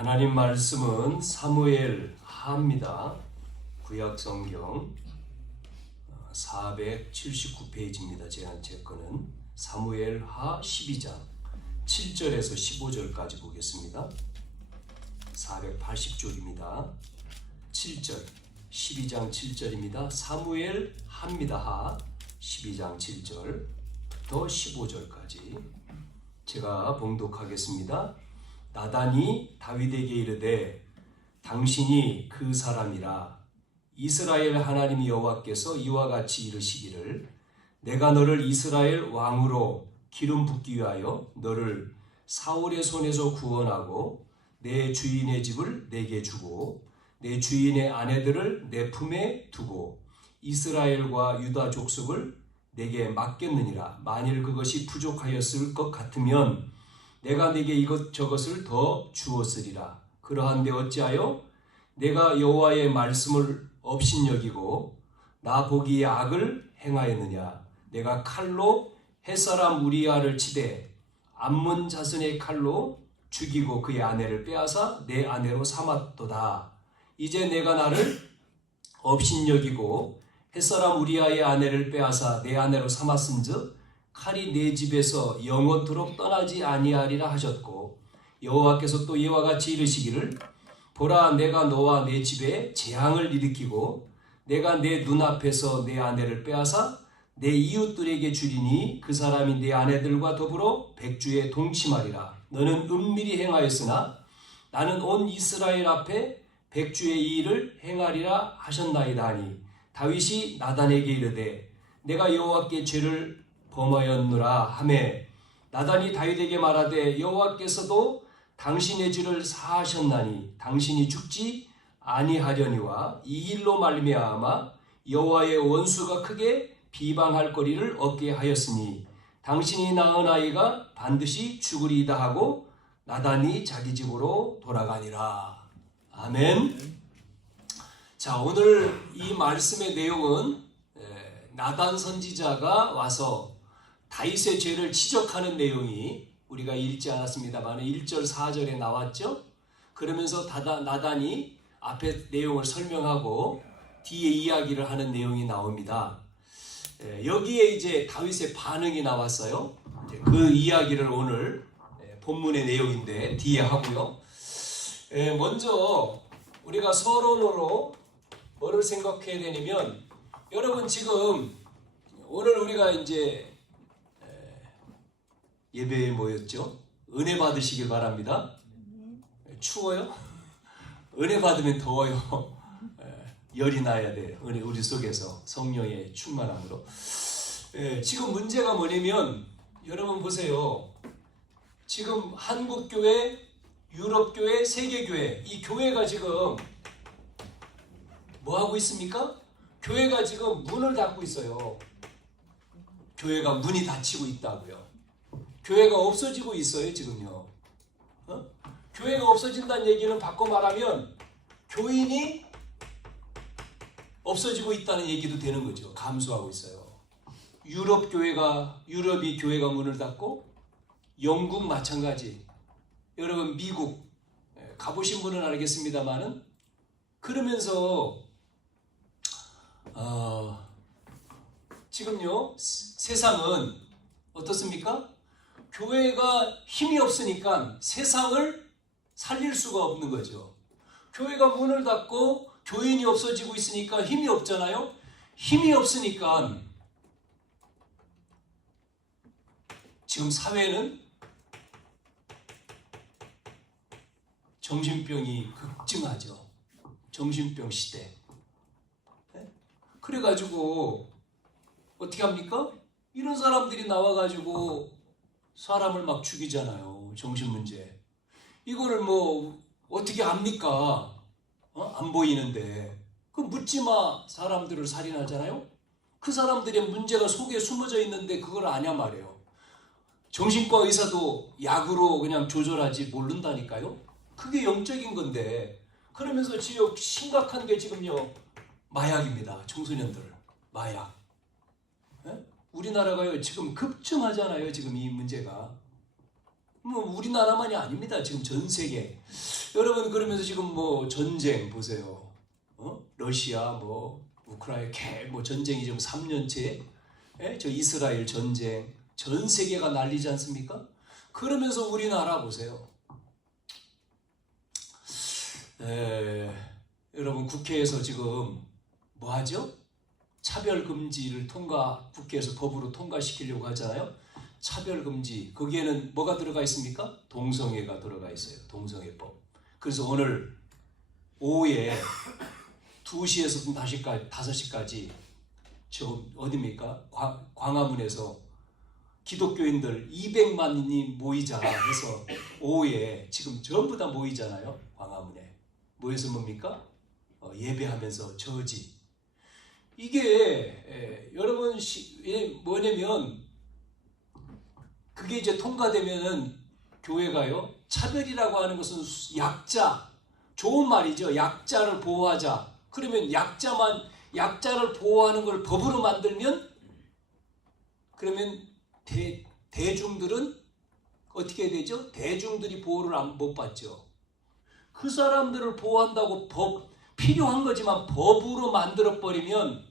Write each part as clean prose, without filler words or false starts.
하나님 말씀은 사무엘 하입니다. 구약 성경 479페이지입니다. 제 거는 사무엘 하 12장 7절에서 15절까지 보겠습니다. 480쪽입니다. 7절 12장 7절입니다. 사무엘 하입니다. 하 12장 7절부터 15절까지 제가 봉독하겠습니다. 나단이 다윗에게 이르되 당신이 그 사람이라. 이스라엘 하나님 여호와께서 이와 같이 이르시기를 내가 너를 이스라엘 왕으로 기름 붓기 위하여 너를 사울의 손에서 구원하고 내 주인의 집을 내게 주고 내 주인의 아내들을 내 품에 두고 이스라엘과 유다 족속을 내게 맡겼느니라. 만일 그것이 부족하였을 것 같으면 내가 네게 이것저것을 더 주었으리라. 그러한데 어찌하여 내가 여호와의 말씀을 업신여기고 나 보기에 악을 행하였느냐. 내가 칼로 햇사람 우리아를 치되 암몬 자손의 칼로 죽이고 그의 아내를 빼앗아 내 아내로 삼았도다. 이제 내가 나를 업신여기고 햇사람 우리아의 아내를 빼앗아 내 아내로 삼았은즉 칼이 내 집에서 영원토록 떠나지 아니하리라 하셨고 여호와께서 또 이와 같이 이르시기를 보라 내가 너와 내 집에 재앙을 일으키고 내가 내 눈앞에서 내 아내를 빼앗아 내 이웃들에게 주리니 그 사람이 내 아내들과 더불어 백주에 동침하리라. 너는 은밀히 행하였으나 나는 온 이스라엘 앞에 백주의 이 일을 행하리라 하셨나이다 하니 다윗이 나단에게 이르되 내가 여호와께 죄를 범하였노라 하매 나단이 다윗에게 말하되 여호와께서도 당신의 죄를 사하셨나니 당신이 죽지 아니하려니와 이 일로 말미암아 여호와의 원수가 크게 비방할 거리를 얻게 하였으니 당신이 낳은 아이가 반드시 죽으리이다 하고 나단이 자기 집으로 돌아가니라. 아멘. 자, 오늘 이 말씀의 내용은 나단 선지자가 와서 다윗의 죄를 지적하는 내용이 우리가 읽지 않았습니다만 1절 4절에 나왔죠. 그러면서 나단이 앞에 내용을 설명하고 뒤에 이야기를 하는 내용이 나옵니다. 여기에 이제 다윗의 반응이 나왔어요. 그 이야기를 오늘 본문의 내용인데 뒤에 하고요. 먼저 우리가 서론으로 뭐를 생각해야 되냐면 여러분 지금 오늘 우리가 이제 예배에 모였죠. 은혜 받으시길 바랍니다. 추워요? 은혜 받으면 더워요. 열이 나야 돼요. 우리 속에서 성령의 충만함으로. 지금 문제가 뭐냐면 여러분 보세요. 지금 한국교회, 유럽교회, 세계교회 이 교회가 지금 뭐하고 있습니까? 교회가 지금 문을 닫고 있어요. 교회가 문이 닫히고 있다고요. 교회가 없어지고 있어요 지금요. 교회가 없어진다는 얘기는 바꿔 말하면 교인이 없어지고 있다는 얘기도 되는 거죠. 감소하고 있어요. 유럽이 교회가 문을 닫고 영국 마찬가지. 여러분 미국 가보신 분은 알겠습니다만은 그러면서 지금요 세상은 어떻습니까? 교회가 힘이 없으니까 세상을 살릴 수가 없는 거죠. 교회가 문을 닫고 교인이 없어지고 있으니까 힘이 없잖아요. 힘이 없으니까 지금 사회는 정신병이 급증하죠. 정신병 시대. 그래가지고 어떻게 합니까? 이런 사람들이 나와가지고 사람을 막 죽이잖아요. 정신문제. 이거를 뭐 어떻게 합니까? 안 보이는데. 그 묻지마 사람들을 살인하잖아요. 그 사람들의 문제가 속에 숨어져 있는데 그걸 아냐 말이에요. 정신과 의사도 약으로 그냥 조절하지 모른다니까요. 그게 영적인 건데. 그러면서 지금 심각한 게 지금요 마약입니다. 청소년들 마약. 우리나라가요 지금 급증하잖아요. 지금 이 문제가 뭐 우리나라만이 아닙니다. 지금 전 세계 여러분 그러면서 지금 뭐 전쟁 보세요. 러시아 우크라이나 전쟁이 지금 3년째. 저 이스라엘 전쟁 전 세계가 난리지 않습니까? 그러면서 우리나라 보세요. 여러분 국회에서 지금 뭐 하죠? 차별금지를 국회에서 법으로 통과시키려고 하잖아요. 차별금지 거기에는 뭐가 들어가 있습니까? 동성애가 들어가 있어요. 동성애법. 그래서 오늘 오후에 2시에서 5시까지 저 어디입니까? 광화문에서 기독교인들 200만이 모이자 해서 오후에 지금 전부 다 모이잖아요. 광화문에 모여서 뭡니까? 예배하면서 저지. 이게 여러분 뭐냐면 그게 이제 통과되면은 교회가요 차별이라고 하는 것은 약자 좋은 말이죠. 약자를 보호하자. 그러면 약자를 보호하는 걸 법으로 만들면 그러면 대중들은 어떻게 해야 되죠? 대중들이 보호를 못 받죠. 그 사람들을 보호한다고 필요한 거지만 법으로 만들어버리면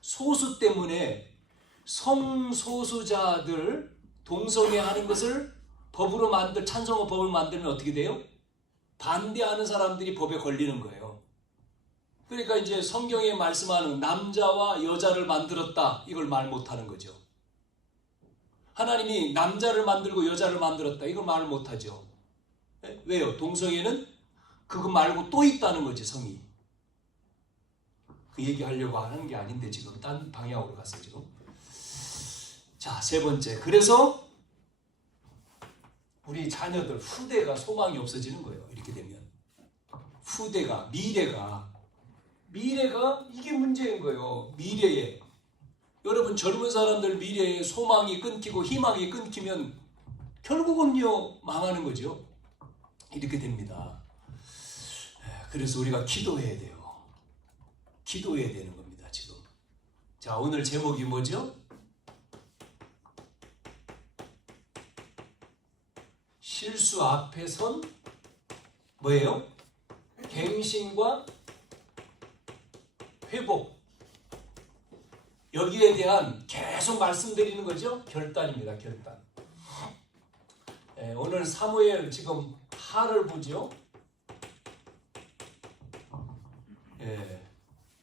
소수 때문에 성소수자들 동성애 하는 것을 법으로 찬성의 법을 만들면 어떻게 돼요? 반대하는 사람들이 법에 걸리는 거예요. 그러니까 이제 성경에 말씀하는 남자와 여자를 만들었다 이걸 말 못하는 거죠. 하나님이 남자를 만들고 여자를 만들었다 이걸 말 못하죠. 왜요? 동성애는 그거 말고 또 있다는 거지. 성이. 그 얘기하려고 하는 게 아닌데 지금 딴 방향으로 갔어요. 지금. 자, 3번째. 그래서 우리 자녀들 후대가 소망이 없어지는 거예요. 이렇게 되면 후대가 미래가 이게 문제인 거예요. 미래에 여러분 젊은 사람들 미래에 소망이 끊기고 희망이 끊기면 결국은요 망하는 거죠. 이렇게 됩니다. 그래서 우리가 기도해야 돼요. 기도해야 되는 겁니다. 지금. 자, 오늘 제목이 뭐죠? 실수 앞에 선 뭐예요? 갱신과 회복. 여기에 대한 계속 말씀드리는 거죠. 결단입니다. 결단. 오늘 사무엘 지금 하를 보죠.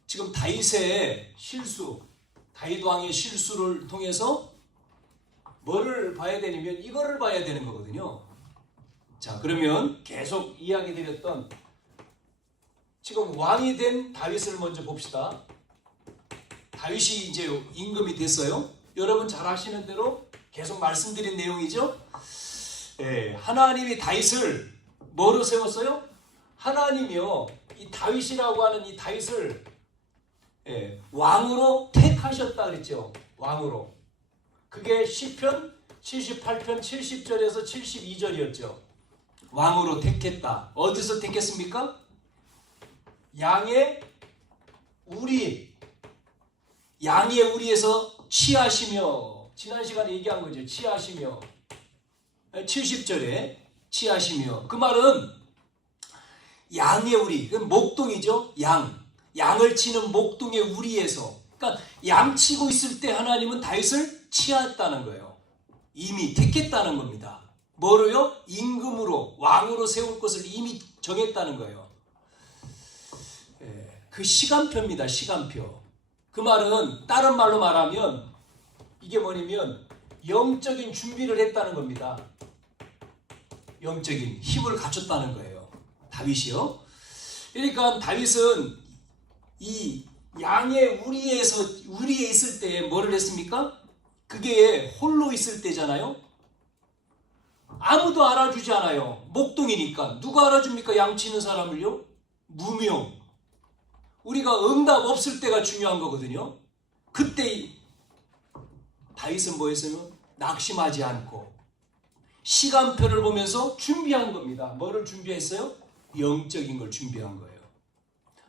지금 다윗의 실수, 다윗 왕의 실수를 통해서 뭐를 봐야 되냐면 이거를 봐야 되는 거거든요. 자, 그러면 계속 이야기 드렸던 지금 왕이 된 다윗을 먼저 봅시다. 다윗이 이제 임금이 됐어요. 여러분 잘 아시는 대로 계속 말씀드린 내용이죠. 하나님이 다윗을 뭐로 세웠어요? 하나님이요, 이 다윗이라고 하는 이 다윗을 왕으로 택하셨다 그랬죠. 왕으로. 그게 시편 78편 70절에서 72절이었죠. 왕으로 택했다. 어디서 택했습니까? 양의 우리에서 취하시며, 지난 시간에 얘기한 거죠. 취하시며 70절에 취하시며, 그 말은 양의 우리, 목동이죠. 양을 치는 목동의 우리에서, 그러니까 양 치고 있을 때 하나님은 다윗을 취했다는 거예요. 이미 택했다는 겁니다. 뭐로요? 임금으로, 왕으로 세울 것을 이미 정했다는 거예요. 그 시간표입니다. 시간표. 그 말은 다른 말로 말하면 이게 뭐냐면 영적인 준비를 했다는 겁니다. 영적인 힘을 갖췄다는 거예요. 다윗이요. 그러니까 다윗은 이 양의 우리에 있을 때 뭐를 했습니까? 그게 홀로 있을 때잖아요. 아무도 알아주지 않아요. 목동이니까. 누가 알아줍니까? 양치는 사람을요? 무명. 우리가 응답 없을 때가 중요한 거거든요. 그때 다윗은 뭐 했으면 낙심하지 않고 시간표를 보면서 준비한 겁니다. 뭐를 준비했어요? 영적인 걸 준비한 거예요.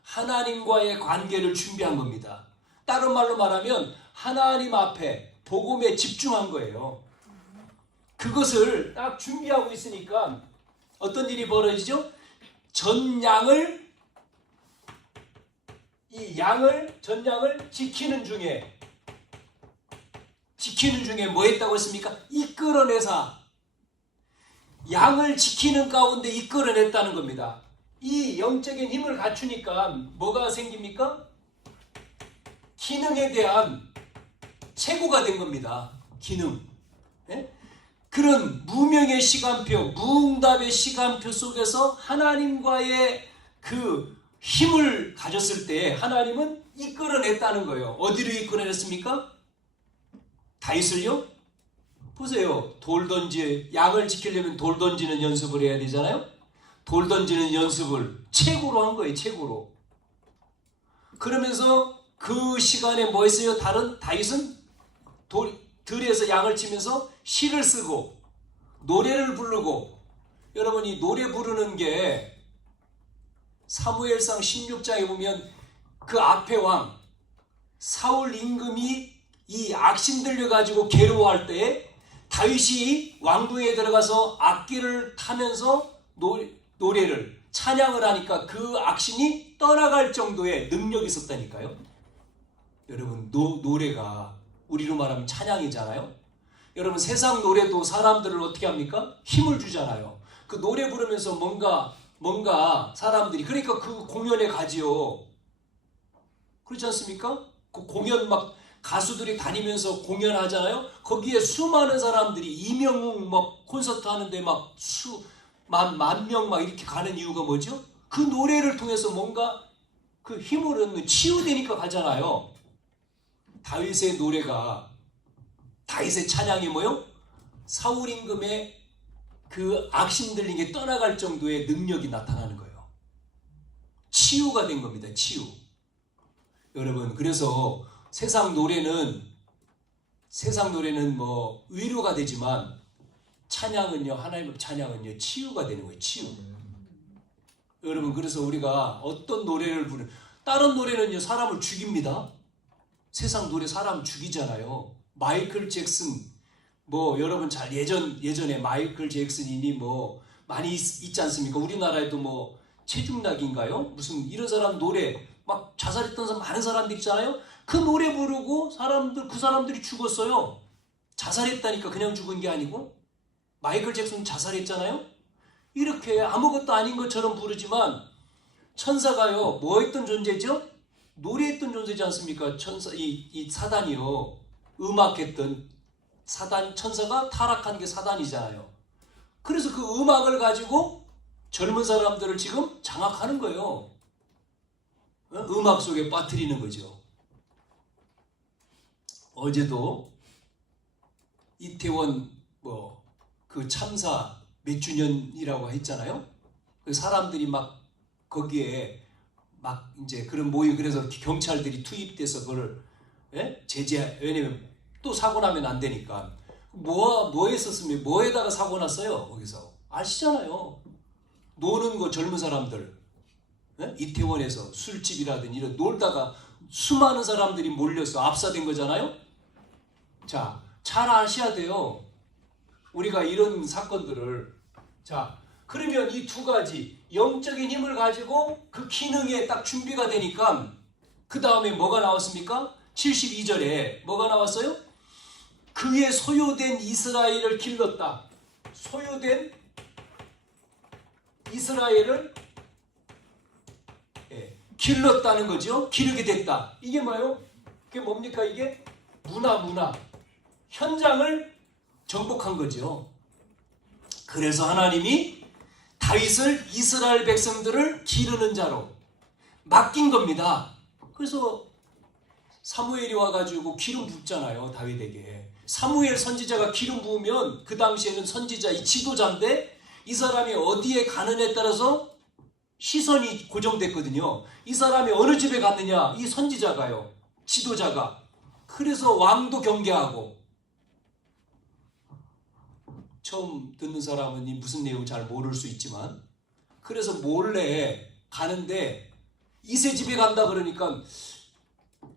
하나님과의 관계를 준비한 겁니다. 다른 말로 말하면 하나님 앞에 복음에 집중한 거예요. 그것을 딱 준비하고 있으니까 어떤 일이 벌어지죠? 전양을 전양을 지키는 중에 뭐 했다고 했습니까? 이끌어내사. 양을 지키는 가운데 이끌어냈다는 겁니다. 이 영적인 힘을 갖추니까 뭐가 생깁니까? 기능에 대한 체고가 된 겁니다. 기능. 예? 그런 무명의 시간표, 무응답의 시간표 속에서 하나님과의 그 힘을 가졌을 때 하나님은 이끌어냈다는 거예요. 어디로 이끌어냈습니까? 다윗을요? 보세요. 양을 지키려면 돌 던지는 연습을 해야 되잖아요. 돌 던지는 연습을 최고로 한 거예요. 최고로. 그러면서 그 시간에 뭐 했어요? 다윗은 들에서 양을 치면서 시를 쓰고 노래를 부르고. 여러분, 이 노래 부르는 게 사무엘상 16장에 보면 그 앞에 왕 사울 임금이 이 악신 들려가지고 괴로워할 때 다윗이 왕궁에 들어가서 악기를 타면서 노래를 찬양을 하니까 그 악신이 떠나갈 정도의 능력이 있었다니까요. 여러분, 노래가 우리로 말하면 찬양이잖아요. 여러분, 세상 노래도 사람들을 어떻게 합니까? 힘을 주잖아요. 그 노래 부르면서 뭔가 사람들이, 그러니까 그 공연에 가지요. 그렇지 않습니까? 그 공연 막 가수들이 다니면서 공연하잖아요. 거기에 수많은 사람들이 이명웅 막 콘서트 하는데 막 만 명 막 이렇게 가는 이유가 뭐죠? 그 노래를 통해서 뭔가 그 힘을 얻는, 치유되니까 가잖아요. 다윗의 노래가, 다윗의 찬양이 뭐요? 사울 임금의 그 악심 들린 게 떠나갈 정도의 능력이 나타나는 거예요. 치유가 된 겁니다. 치유. 여러분, 그래서 세상 노래는 뭐 위로가 되지만 찬양은요, 하나님의 찬양은요, 치유가 되는 거예요. 치유. 여러분, 그래서 우리가 어떤 노래를 다른 노래는요 사람을 죽입니다. 세상 노래 사람 죽이잖아요. 마이클 잭슨, 뭐 여러분 잘 예전에 마이클 잭슨이니 뭐 많이 있지 않습니까? 우리나라에도 뭐 최중락인가요? 무슨 이런 사람 노래 막 자살했던 사람 많은 사람들 있잖아요. 그 노래 부르고 그 사람들이 죽었어요. 자살했다니까. 그냥 죽은 게 아니고. 마이클 잭슨 자살했잖아요. 이렇게 아무것도 아닌 것처럼 부르지만 천사가요 뭐 했던 존재죠? 노래했던 존재지 않습니까? 이 사단이요, 음악했던 천사가 타락한 게 사단이잖아요. 그래서 그 음악을 가지고 젊은 사람들을 지금 장악하는 거예요. 음악 속에 빠뜨리는 거죠. 어제도 이태원 그 참사 몇 주년이라고 했잖아요. 그 사람들이 막 거기에 막 이제 그런 모임, 그래서 경찰들이 투입돼서 그걸 왜냐면 또 사고 나면 안 되니까. 뭐 했었으면 뭐에다가 사고 났어요? 거기서 아시잖아요. 노는 거 젊은 사람들, 이태원에서 술집이라든지 이런 놀다가 수많은 사람들이 몰려서 압사된 거잖아요. 자, 잘 아셔야 돼요. 우리가 이런 사건들을. 자, 그러면 이 두 가지 영적인 힘을 가지고 그 기능에 딱 준비가 되니까 그 다음에 뭐가 나왔습니까? 72절에 뭐가 나왔어요? 그의 소요된 이스라엘을 길렀다. 소요된 이스라엘을 길렀다는 거죠. 기르게 됐다. 이게 뭐예요? 그게 뭡니까? 이게 문화 현장을 정복한 거죠. 그래서 하나님이 다윗을, 이스라엘 백성들을 기르는 자로 맡긴 겁니다. 그래서 사무엘이 와가지고 기름 붓잖아요, 다윗에게. 사무엘 선지자가 기름 부으면 그 당시에는 선지자, 이 지도자인데 이 사람이 어디에 가느냐에 따라서 시선이 고정됐거든요. 이 사람이 어느 집에 갔느냐, 이 선지자가요, 지도자가. 그래서 왕도 경계하고. 처음 듣는 사람은 이 무슨 내용 잘 모를 수 있지만, 그래서 몰래 가는데 이세 집에 간다 그러니까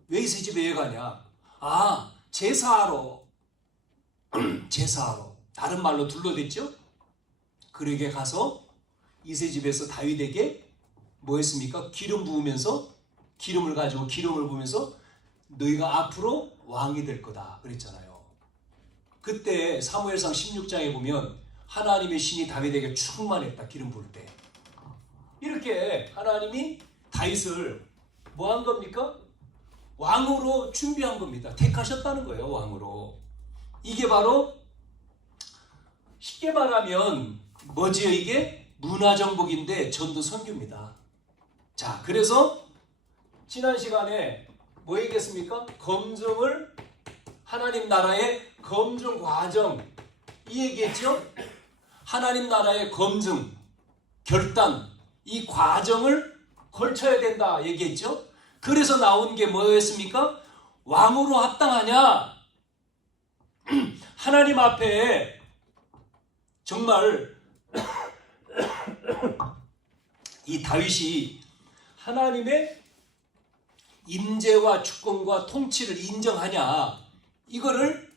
왜 이세 집에 왜 가냐? 아, 제사하러. 제사하러. 다른 말로 둘러댔죠? 그러게 가서 이세 집에서 다윗에게 뭐 했습니까? 기름 부으면서 기름을 가지고 기름을 부으면서 너희가 앞으로 왕이 될 거다 그랬잖아요. 그때 사무엘상 16장에 보면 하나님의 신이 다윗에게 충만했다. 기름 부을 때. 이렇게 하나님이 다윗을 뭐 한 겁니까? 왕으로 준비한 겁니다. 택하셨다는 거예요. 왕으로. 이게 바로 쉽게 말하면 뭐지요? 이게 문화정복인데 전도 선교입니다. 자, 그래서 지난 시간에 뭐 얘기했습니까? 검증을 하나님 나라의 검증 과정 이 얘기했죠? 하나님 나라의 검증, 결단 이 과정을 걸쳐야 된다 얘기했죠? 그래서 나온 게 뭐였습니까? 왕으로 합당하냐? 하나님 앞에 정말 이 다윗이 하나님의 임재와 주권과 통치를 인정하냐 이거를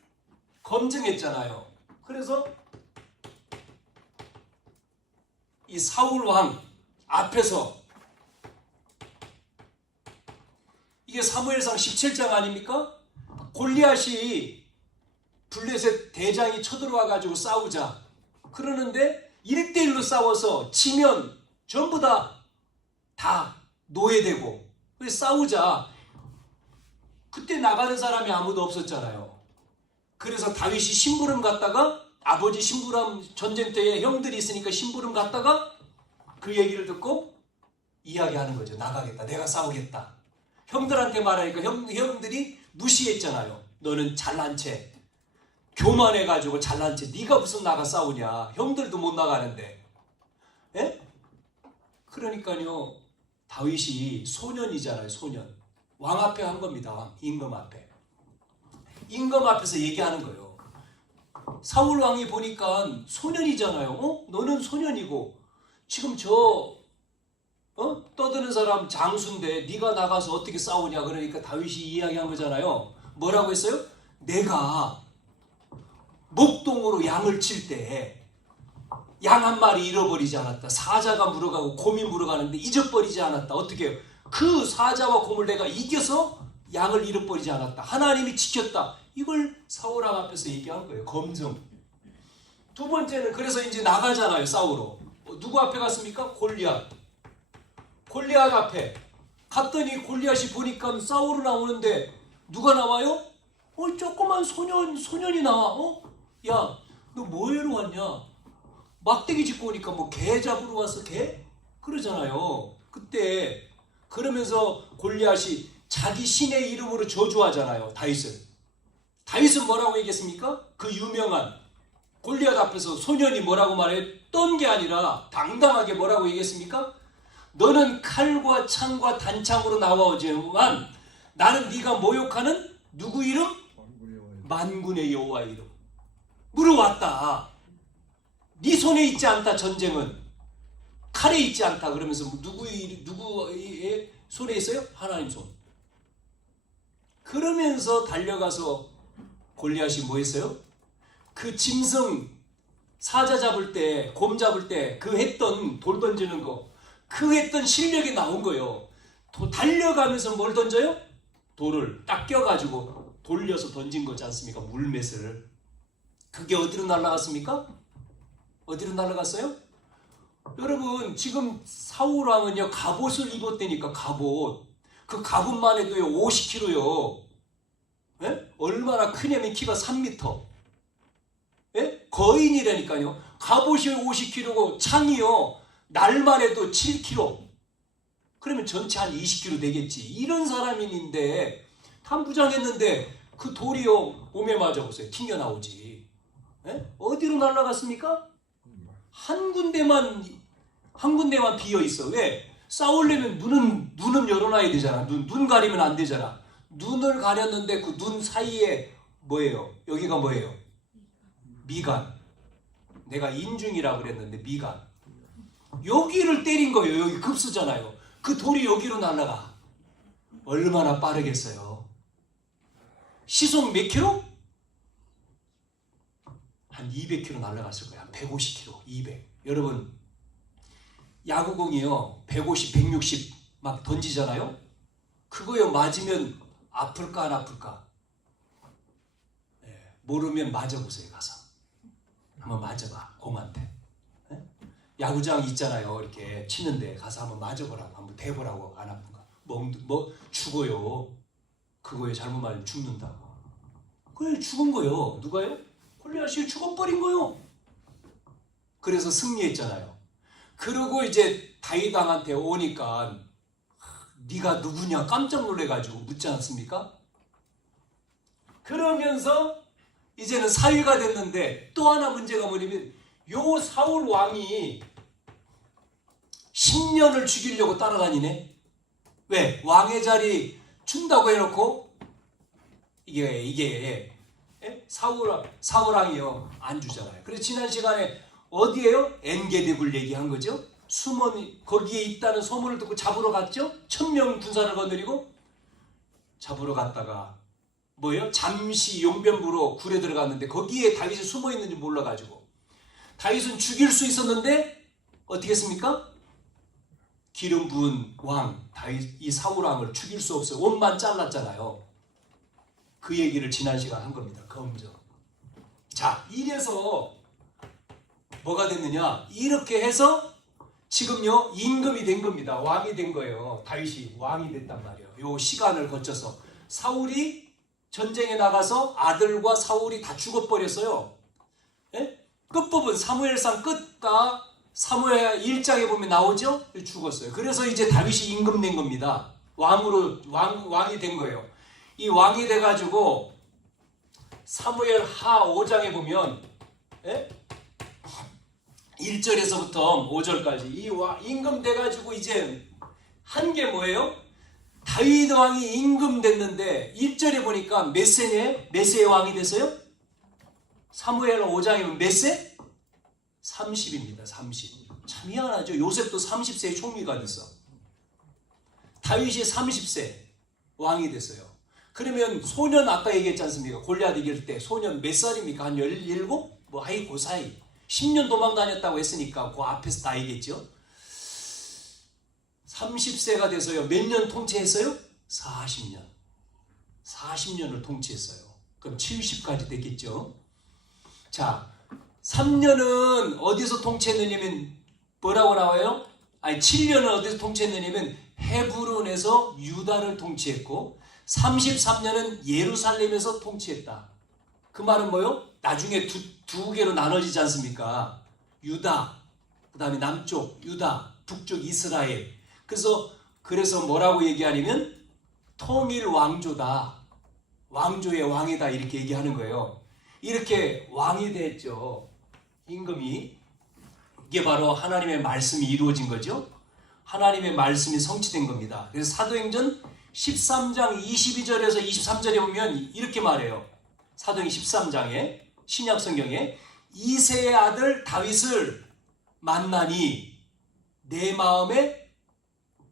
검증했잖아요. 그래서 이 사울 왕 앞에서 이게 사무엘상 17장 아닙니까? 골리앗이 블레셋 대장이 쳐들어와 가지고 싸우자 그러는데 1대1로 싸워서 지면 전부 다 노예되고 싸우자 그때 나가는 사람이 아무도 없었잖아요. 그래서 다윗이 심부름 갔다가 아버지 심부름 전쟁 때에 형들이 있으니까 심부름 갔다가 그 얘기를 듣고 이야기하는 거죠. 나가겠다. 내가 싸우겠다. 형들한테 말하니까 형들이 무시했잖아요. 너는 잘난 채 교만해가지고 잘난 채 네가 무슨 나가 싸우냐. 형들도 못 나가는데. 예? 그러니까요. 다윗이 소년이잖아요. 소년. 왕 앞에 한 겁니다. 임금 앞에. 임금 앞에서 얘기하는 거예요. 사울 왕이 보니까 소년이잖아요. 너는 소년이고 지금 떠드는 사람 장수인데 네가 나가서 어떻게 싸우냐. 그러니까 다윗이 이야기한 거잖아요. 뭐라고 했어요? 내가 목동으로 양을 칠 때 양 한 마리 잃어버리지 않았다. 사자가 물어가고 곰이 물어가는데 잊어버리지 않았다. 어떻게 해요? 그 사자와 곰을 내가 이겨서 양을 잃어버리지 않았다. 하나님이 지켰다. 이걸 사울왕 앞에서 얘기한 거예요. 검증. 두 번째는 그래서 이제 나가잖아요. 싸우러. 누구 앞에 갔습니까? 골리앗. 골리앗 앞에 갔더니 골리앗이 보니까 싸우러 나오는데 누가 나와요? 조그만 소년이 나와. 야, 너 뭐하러 왔냐? 막대기 짚고 오니까 뭐 개 잡으러 왔어? 개? 그러잖아요. 그때 그러면서 골리앗이 자기 신의 이름으로 저주하잖아요. 다윗은 뭐라고 얘기했습니까? 그 유명한 골리앗 앞에서 소년이 뭐라고 말했던 게 아니라 당당하게 뭐라고 얘기했습니까? 너는 칼과 창과 단창으로 나와오지만 나는 네가 모욕하는 누구 이름? 만군의 여호와 이름. 물어왔다. 네 손에 있지 않다. 전쟁은 칼에 있지 않다. 그러면서 누구의 손에 있어요? 하나님 손. 그러면서 달려가서 골리앗이 뭐 했어요? 그 짐승 사자 잡을 때, 곰 잡을 때 그 했던 돌 던지는 거, 그 했던 실력이 나온 거예요. 달려가면서 뭘 던져요? 돌을 딱 껴가지고 돌려서 던진 거지 않습니까? 물맷을. 그게 어디로 날아갔습니까? 어디로 날아갔어요? 여러분 지금 사울왕은요 갑옷을 입었다니까. 갑옷. 그 갑옷만 해도요 50kg요. 예? 얼마나 크냐면 키가 3m. 예? 거인이라니까요. 갑옷이 50kg고 창이요 날만 해도 7kg. 그러면 전체 한 20kg 되겠지. 이런 사람인데 탐부장했는데 그 돌이요 몸에 맞아보세요. 튕겨나오지. 예? 어디로 날아갔습니까? 한 군데만 비어 있어. 왜? 싸우려면 눈은 열어놔야 되잖아. 눈 가리면 안 되잖아. 눈을 가렸는데 그 눈 사이에 뭐예요? 여기가 뭐예요? 미간. 내가 인중이라고 그랬는데 미간. 여기를 때린 거예요. 여기 급수잖아요. 그 돌이 여기로 날아가. 얼마나 빠르겠어요? 시속 몇 킬로? 한 200km 날아갔을 거야. 150km, 200. 여러분 야구공이요 150, 160 막 던지잖아요. 그거요 맞으면 아플까 안 아플까? 모르면 맞아보세요. 가서 한번 맞아봐. 공한테. 야구장 있잖아요. 이렇게 치는데 가서 한번 맞아보라고, 한번 대보라고. 안 아픈가? 뭐 죽어요. 그거에 잘못 말하면 죽는다고. 그래 죽은 거요. 누가요? 골리앗이 죽어버린 거요. 그래서 승리했잖아요. 그러고 이제 다윗 왕한테 오니까 네가 누구냐 깜짝 놀래가지고 묻지 않습니까? 그러면서 이제는 사위가 됐는데 또 하나 문제가 뭐냐면 요 사울 왕이 10년을 죽이려고 따라다니네. 왜? 왕의 자리 준다고 해놓고 이게 사울 왕이요 안 주잖아요. 그래서 지난 시간에 어디에요? 엔게디를 얘기한 거죠. 수몬이 거기에 있다는 소문을 듣고 잡으러 갔죠. 1000명 군사를 거느리고 잡으러 갔다가 뭐예요? 잠시 용변부로 굴에 들어갔는데 거기에 다윗이 숨어 있는지 몰라가지고 다윗은 죽일 수 있었는데 어떻게 했습니까? 기름 부은 왕 다윗 이 사울 왕을 죽일 수 없어요. 옷만 잘랐잖아요. 그 얘기를 지난 시간 한 겁니다. 검정. 자, 이래서 뭐가 됐느냐? 이렇게 해서 지금요 임금이 된 겁니다. 왕이 된 거예요. 다윗이 왕이 됐단 말이에요. 요 시간을 거쳐서 사울이 전쟁에 나가서 아들과 사울이 다 죽어버렸어요. 끝부분 사무엘상 끝과 사무엘 1장에 보면 나오죠? 죽었어요. 그래서 이제 다윗이 임금 된 겁니다. 왕이 된 거예요. 이 왕이 돼가지고 사무엘 하 5장에 보면 1절에서부터 5절까지 이 임금 돼가지고 이제 한 게 뭐예요? 다윗 왕이 임금 됐는데 1절에 보니까 몇 세네? 몇 세의 왕이 됐어요? 사무엘 5장이면 몇 세? 30입니다. 30. 참 희한하죠. 요셉도 30세의 총리가 됐어. 다윗이 30세 왕이 됐어요. 그러면 소년 아까 얘기했지 않습니까? 골리앗 이길 때 소년 몇 살입니까? 한 17? 뭐 하이 그 사이. 10년 도망 다녔다고 했으니까 그 앞에서 다 얘기했죠. 30세가 돼서요. 몇 년 통치했어요? 40년. 40년을 통치했어요. 그럼 70까지 됐겠죠. 자, 3년은 어디서 통치했느냐면 뭐라고 나와요? 7년은 어디서 통치했느냐면 헤브론에서 유다를 통치했고 33년은 예루살렘에서 통치했다. 그 말은 뭐요? 나중에 두 개로 나눠지지 않습니까? 유다, 그 다음에 남쪽 유다, 북쪽 이스라엘. 그래서 뭐라고 얘기하냐면 통일 왕조다. 왕조의 왕이다. 이렇게 얘기하는 거예요. 이렇게 왕이 됐죠. 임금이. 이게 바로 하나님의 말씀이 이루어진 거죠. 하나님의 말씀이 성취된 겁니다. 그래서 사도행전 13장 22절에서 23절에 보면 이렇게 말해요. 사도행전 13장에 신약성경에 이새의 아들 다윗을 만나니 내 마음에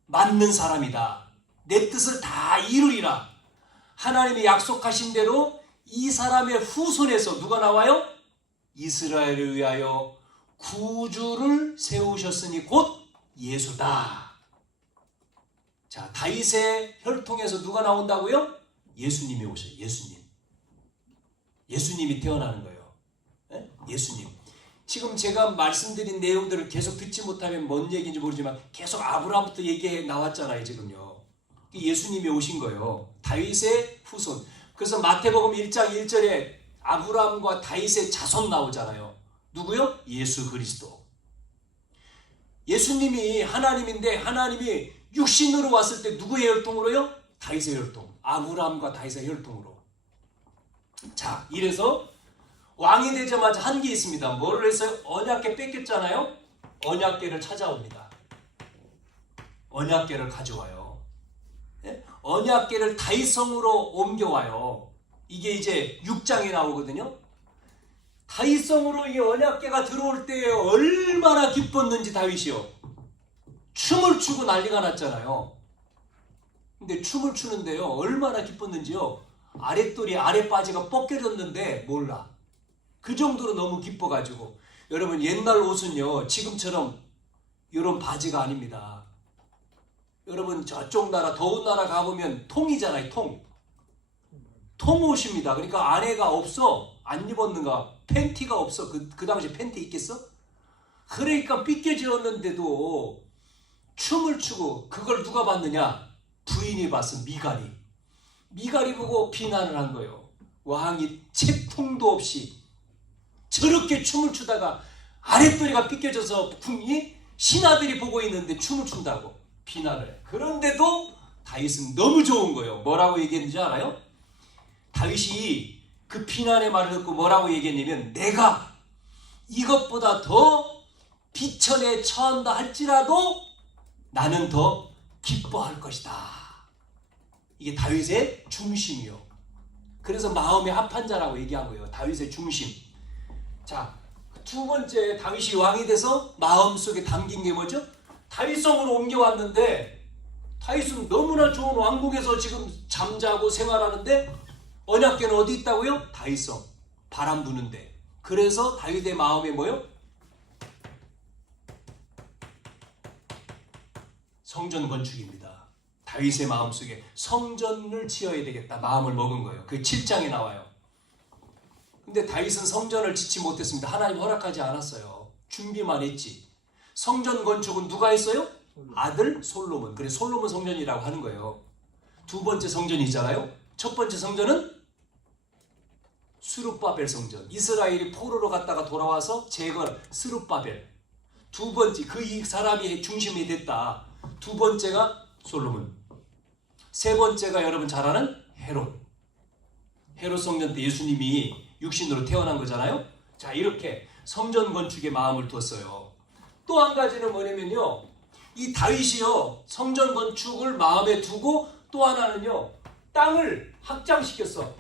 맞는 사람이다. 내 뜻을 다 이루리라. 하나님이 약속하신 대로 이 사람의 후손에서 누가 나와요? 이스라엘을 위하여 구주를 세우셨으니 곧 예수다. 자, 다윗의 혈통에서 누가 나온다고요? 예수님이 오셔요. 예수님이 태어나는 거예요. 예수님. 지금 제가 말씀드린 내용들을 계속 듣지 못하면 뭔 얘기인지 모르지만 계속 아브라함부터 얘기해 나왔잖아요. 지금요. 예수님이 오신 거예요. 다윗의 후손. 그래서 마태복음 1장 1절에 아브라함과 다윗의 자손 나오잖아요. 누구요? 예수 그리스도. 예수님이 하나님인데 하나님이 육신으로 왔을 때 누구의 혈통으로요? 다윗의 혈통. 아브라함과 다윗의 혈통으로. 자, 이래서 왕이 되자마자 한 게 있습니다. 뭐를 했어요? 언약궤 뺏겼잖아요. 언약궤를 찾아옵니다. 언약궤를 가져와요. 언약궤를 다윗성으로 옮겨와요. 이게 이제 6장에 나오거든요. 다윗성으로 이 언약궤가 들어올 때 얼마나 기뻤는지 다윗이요. 춤을 추고 난리가 났잖아요. 근데 춤을 추는데요. 얼마나 기뻤는지요. 아랫돌이 아랫바지가 벗겨졌는데 몰라. 그 정도로 너무 기뻐가지고. 여러분 옛날 옷은요. 지금처럼 이런 바지가 아닙니다. 여러분 저쪽 나라 더운 나라 가보면 통이잖아요. 통옷입니다. 그러니까 안에가 없어. 안 입었는가? 팬티가 없어. 그 당시에 팬티 있겠어? 그러니까 삐껴지었는데도 춤을 추고 그걸 누가 봤느냐? 부인이 봤어. 미갈이 보고 비난을 한 거예요. 왕이 채통도 없이 저렇게 춤을 추다가 아랫도리가 삐껴져서 신하들이 보고 있는데 춤을 춘다고 비난을 해. 그런데도 다윗은 너무 좋은 거예요. 뭐라고 얘기했는지 알아요? 다윗이 그 비난의 말을 듣고 뭐라고 얘기했냐면 내가 이것보다 더 비천에 처한다 할지라도 나는 더 기뻐할 것이다. 이게 다윗의 중심이요. 그래서 마음의 합한 자라고 얘기한 거예요. 다윗의 중심. 자, 두 번째 다윗이 왕이 돼서 마음속에 담긴 게 뭐죠? 다윗성으로 옮겨왔는데 다윗은 너무나 좋은 왕궁에서 지금 잠자고 생활하는데 언약궤는 어디 있다고요? 다윗성. 바람 부는데. 그래서 다윗의 마음에 뭐요? 성전 건축입니다. 다윗의 마음속에 성전을 지어야 되겠다 마음을 먹은 거예요. 그 7장에 나와요. 근데 다윗은 성전을 짓지 못했습니다. 하나님 허락하지 않았어요. 준비만 했지. 성전 건축은 누가 했어요? 아들 솔로몬. 그래서 솔로몬 성전이라고 하는 거예요. 두 번째 성전이잖아요. 첫 번째 성전은 스룹바벨 성전. 이스라엘이 포로로 갔다가 돌아와서 제거한 스룹바벨. 두 번째 그 사람이 중심이 됐다. 두 번째가 솔로몬. 세 번째가 여러분 잘 아는 헤롯 성전 때 예수님이 육신으로 태어난 거잖아요. 자, 이렇게 성전 건축에 마음을 뒀어요. 또 한 가지는 뭐냐면요, 이 다윗이요 성전 건축을 마음에 두고 또 하나는요 땅을 확장시켰어.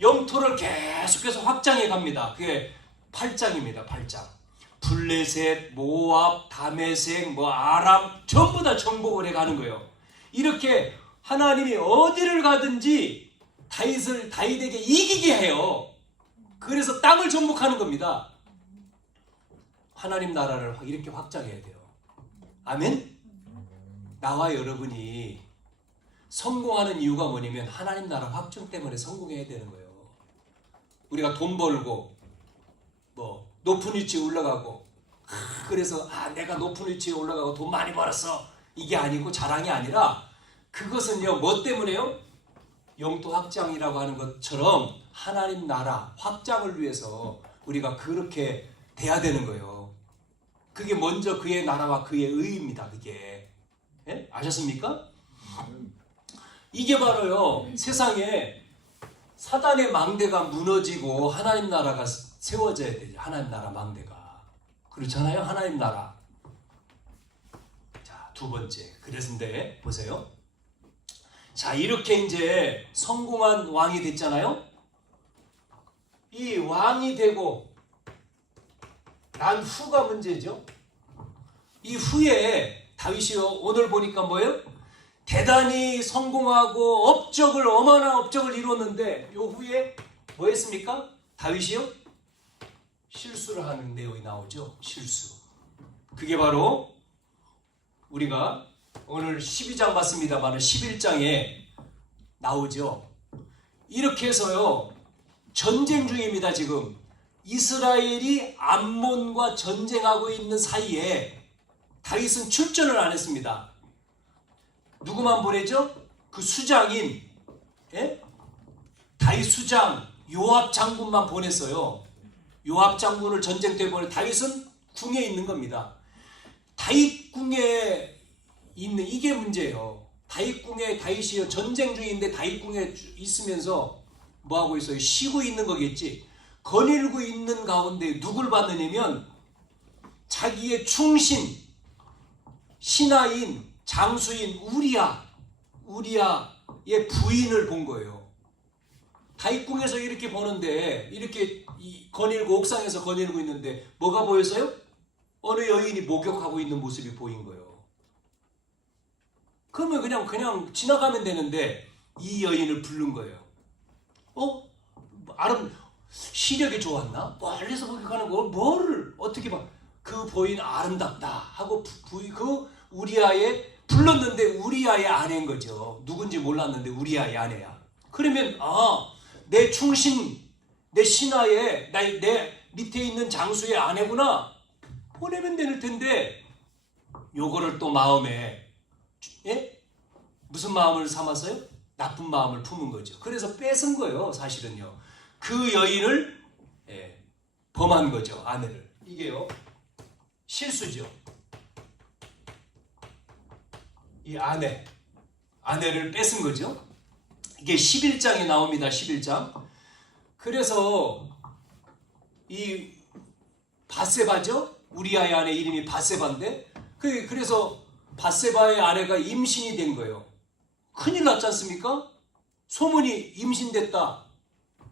영토를 계속해서 확장해 갑니다. 그게 8장입니다. 8장. 블레셋, 모압, 다메섹, 아람 전부 다 정복을 해 가는 거예요. 이렇게 하나님이 어디를 가든지 다윗에게 이기게 해요. 그래서 땅을 정복하는 겁니다. 하나님 나라를 이렇게 확장해야 돼요. 아멘? 나와 여러분이 성공하는 이유가 뭐냐면 하나님 나라 확장 때문에 성공해야 되는 거예요. 우리가 돈 벌고 높은 위치에 올라가고 그래서 내가 높은 위치에 올라가고 돈 많이 벌었어 이게 아니고 자랑이 아니라 그것은요 뭐 때문에요? 영토 확장이라고 하는 것처럼 하나님 나라 확장을 위해서 우리가 그렇게 돼야 되는 거예요. 그게 먼저 그의 나라와 그의 의입니다. 그게 아셨습니까? 이게 바로요 세상에 사단의 망대가 무너지고 하나님 나라가 세워져야 되죠. 하나님 나라 망대가 그렇잖아요. 하나님 나라. 자, 두 번째. 그래서인데 보세요. 자, 이렇게 이제 성공한 왕이 됐잖아요. 이 왕이 되고 난 후가 문제죠. 이 후에 다윗이요 오늘 보니까 뭐예요? 대단히 성공하고 어마어마한 업적을 이뤘는데 요 후에 뭐 했습니까? 다윗이요 실수를 하는 내용이 나오죠. 실수. 그게 바로 우리가 오늘 12장 봤습니다만 11장에 나오죠. 이렇게 해서요 전쟁 중입니다. 지금 이스라엘이 암몬과 전쟁하고 있는 사이에 다윗은 출전을 안 했습니다. 누구만 보내죠? 그 수장인 다윗 수장 요압 장군만 보냈어요. 요압 장군을 전쟁터에 보내 다윗은 궁에 있는 겁니다. 다윗 궁에 있는 이게 문제예요. 다윗 궁에 다윗이 전쟁 중인데 다윗 궁에 있으면서 뭐 하고 있어요? 쉬고 있는 거겠지. 거닐고 있는 가운데 누굴 받느냐면 자기의 충신 신하인 장수인 우리야의 부인을 본 거예요. 다윗 궁에서 이렇게 보는데 이렇게 거닐고 옥상에서 거닐고 있는데 뭐가 보였어요? 어느 여인이 목욕하고 있는 모습이 보인 거예요. 그러면 그냥 지나가면 되는데 이 여인을 부른 거예요. 시력이 좋았나? 멀리서 목욕하는 거 뭐를 어떻게 봐? 그 보인 아름답다 하고 그 우리아에 불렀는데 우리아의 아내인 거죠. 누군지 몰랐는데 우리아의 아내야. 그러면 내 충신, 내 신하의 내 밑에 있는 장수의 아내구나 보내면 될 텐데 요거를 또 마음에 무슨 마음을 삼았어요? 나쁜 마음을 품은 거죠. 그래서 뺏은 거예요. 사실은요. 그 여인을 범한 거죠. 아내를. 이게요. 실수죠. 이 아내를 뺏은 거죠. 이게 11장에 나옵니다. 11장. 그래서 이 밧세바죠. 우리아의 아내 이름이 밧세바인데 그래서 밧세바의 아내가 임신이 된 거예요. 큰일 났지 않습니까? 소문이 임신됐다.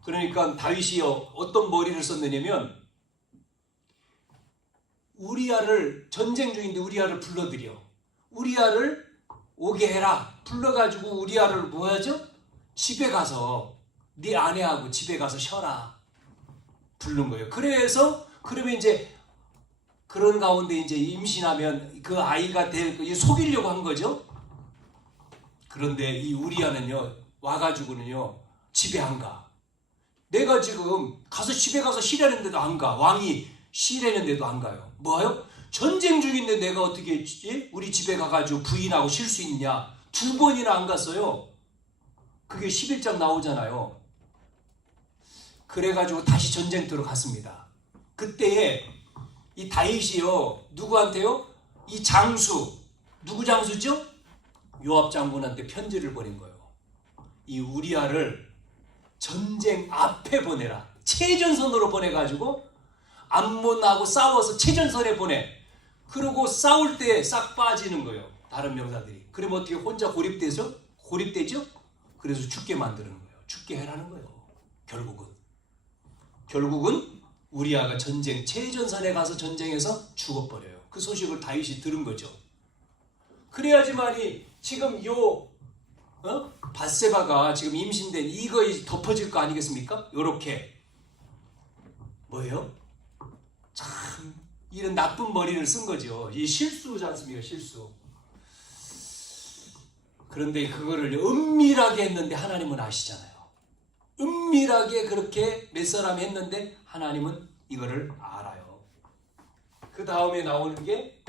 그러니까 다윗이 어떤 머리를 썼느냐면 우리아를 전쟁 중인데 우리아를 불러들여. 우리아를 오게 해라. 불러가지고 우리아를 뭐 하죠? 집에 가서 네 아내하고 집에 가서 쉬어라. 부른 거예요. 그래서 그러면 이제 그런 가운데 이제 임신하면 그 아이가 속이려고 한 거죠. 그런데 이 우리아는요 와가지고는요 집에 안 가. 내가 지금 가서 집에 가서 쉬려는데도 안 가. 왕이 쉬려는데도 안 가요. 뭐요? 전쟁 중인데 내가 어떻게 우리 집에 가가지고 부인하고 쉴 수 있냐. 2번이나 안 갔어요. 그게 11장 나오잖아요. 그래가지고 다시 전쟁터로 갔습니다. 그때에 이 다윗이요 누구한테요? 이 장수 누구 장수죠? 요압 장군한테 편지를 보낸 거예요. 이 우리아를 전쟁 앞에 보내라. 최전선으로 보내가지고 암몬하고 싸워서 최전선에 보내. 그러고 싸울 때 싹 빠지는 거예요. 다른 병사들이. 그러면 어떻게 혼자 고립되죠? 그래서 죽게 만드는 거예요. 죽게 해라는 거예요. 결국은 우리아가 전쟁 최전선에 가서 전쟁에서 죽어버려요. 그 소식을 다윗이 들은 거죠. 그래야지만이 지금 밧세바가 지금 임신된 이거 덮어질 거 아니겠습니까? 요렇게 뭐예요? 참 이런 나쁜 머리를 쓴 거죠. 이 실수지 않습니까? 실수. 그런데 그거를 은밀하게 했는데 하나님은 아시잖아요. 은밀하게 그렇게 몇 사람이 했는데 하나님은 이거를 알아요. 그 다음에 나오는 게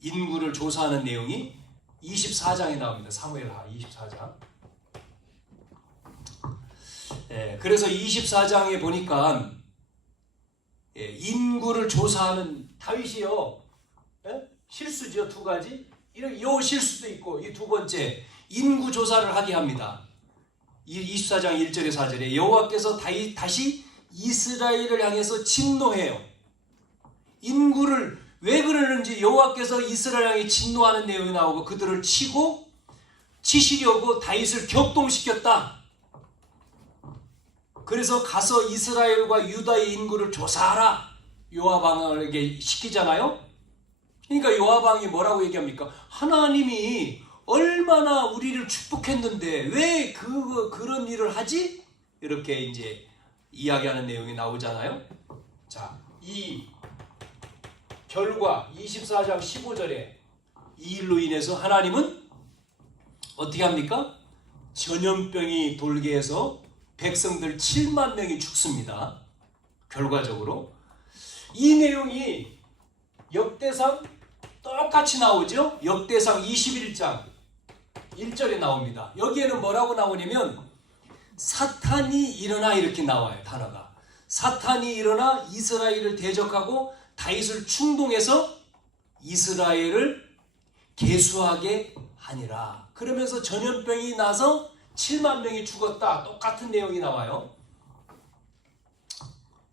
인구를 조사하는 내용이 24장에 나옵니다. 사무엘하 24장. 그래서 24장에 보니까 인구를 조사하는 다윗이요. 실수죠. 2가지. 이 실수도 있고 이 2번째 인구 조사를 하게 합니다. 24장 1절에 4절에 여호와께서 다시 이스라엘을 향해서 진노해요. 인구를 왜 그러는지 여호와께서 이스라엘 향해 진노하는 내용이 나오고 그들을 치시려고 다윗을 격동시켰다. 그래서 가서 이스라엘과 유다의 인구를 조사하라. 요압 왕에게 시키잖아요. 그러니까 요압 왕이 뭐라고 얘기합니까? 하나님이 얼마나 우리를 축복했는데 왜 그런 일을 하지? 이렇게 이제 이야기하는 내용이 나오잖아요. 자, 이 결과 24장 15절에 이 일로 인해서 하나님은 어떻게 합니까? 전염병이 돌게 해서 백성들 7만 명이 죽습니다. 결과적으로 이 내용이 역대상 똑같이 나오죠. 역대상 21장 1절에 나옵니다. 여기에는 뭐라고 나오냐면 사탄이 일어나 이렇게 나와요. 단어가 사탄이 일어나 이스라엘을 대적하고 다윗을 충동해서 이스라엘을 계수하게 하니라. 그러면서 전염병이 나서 7만 명이 죽었다. 똑같은 내용이 나와요.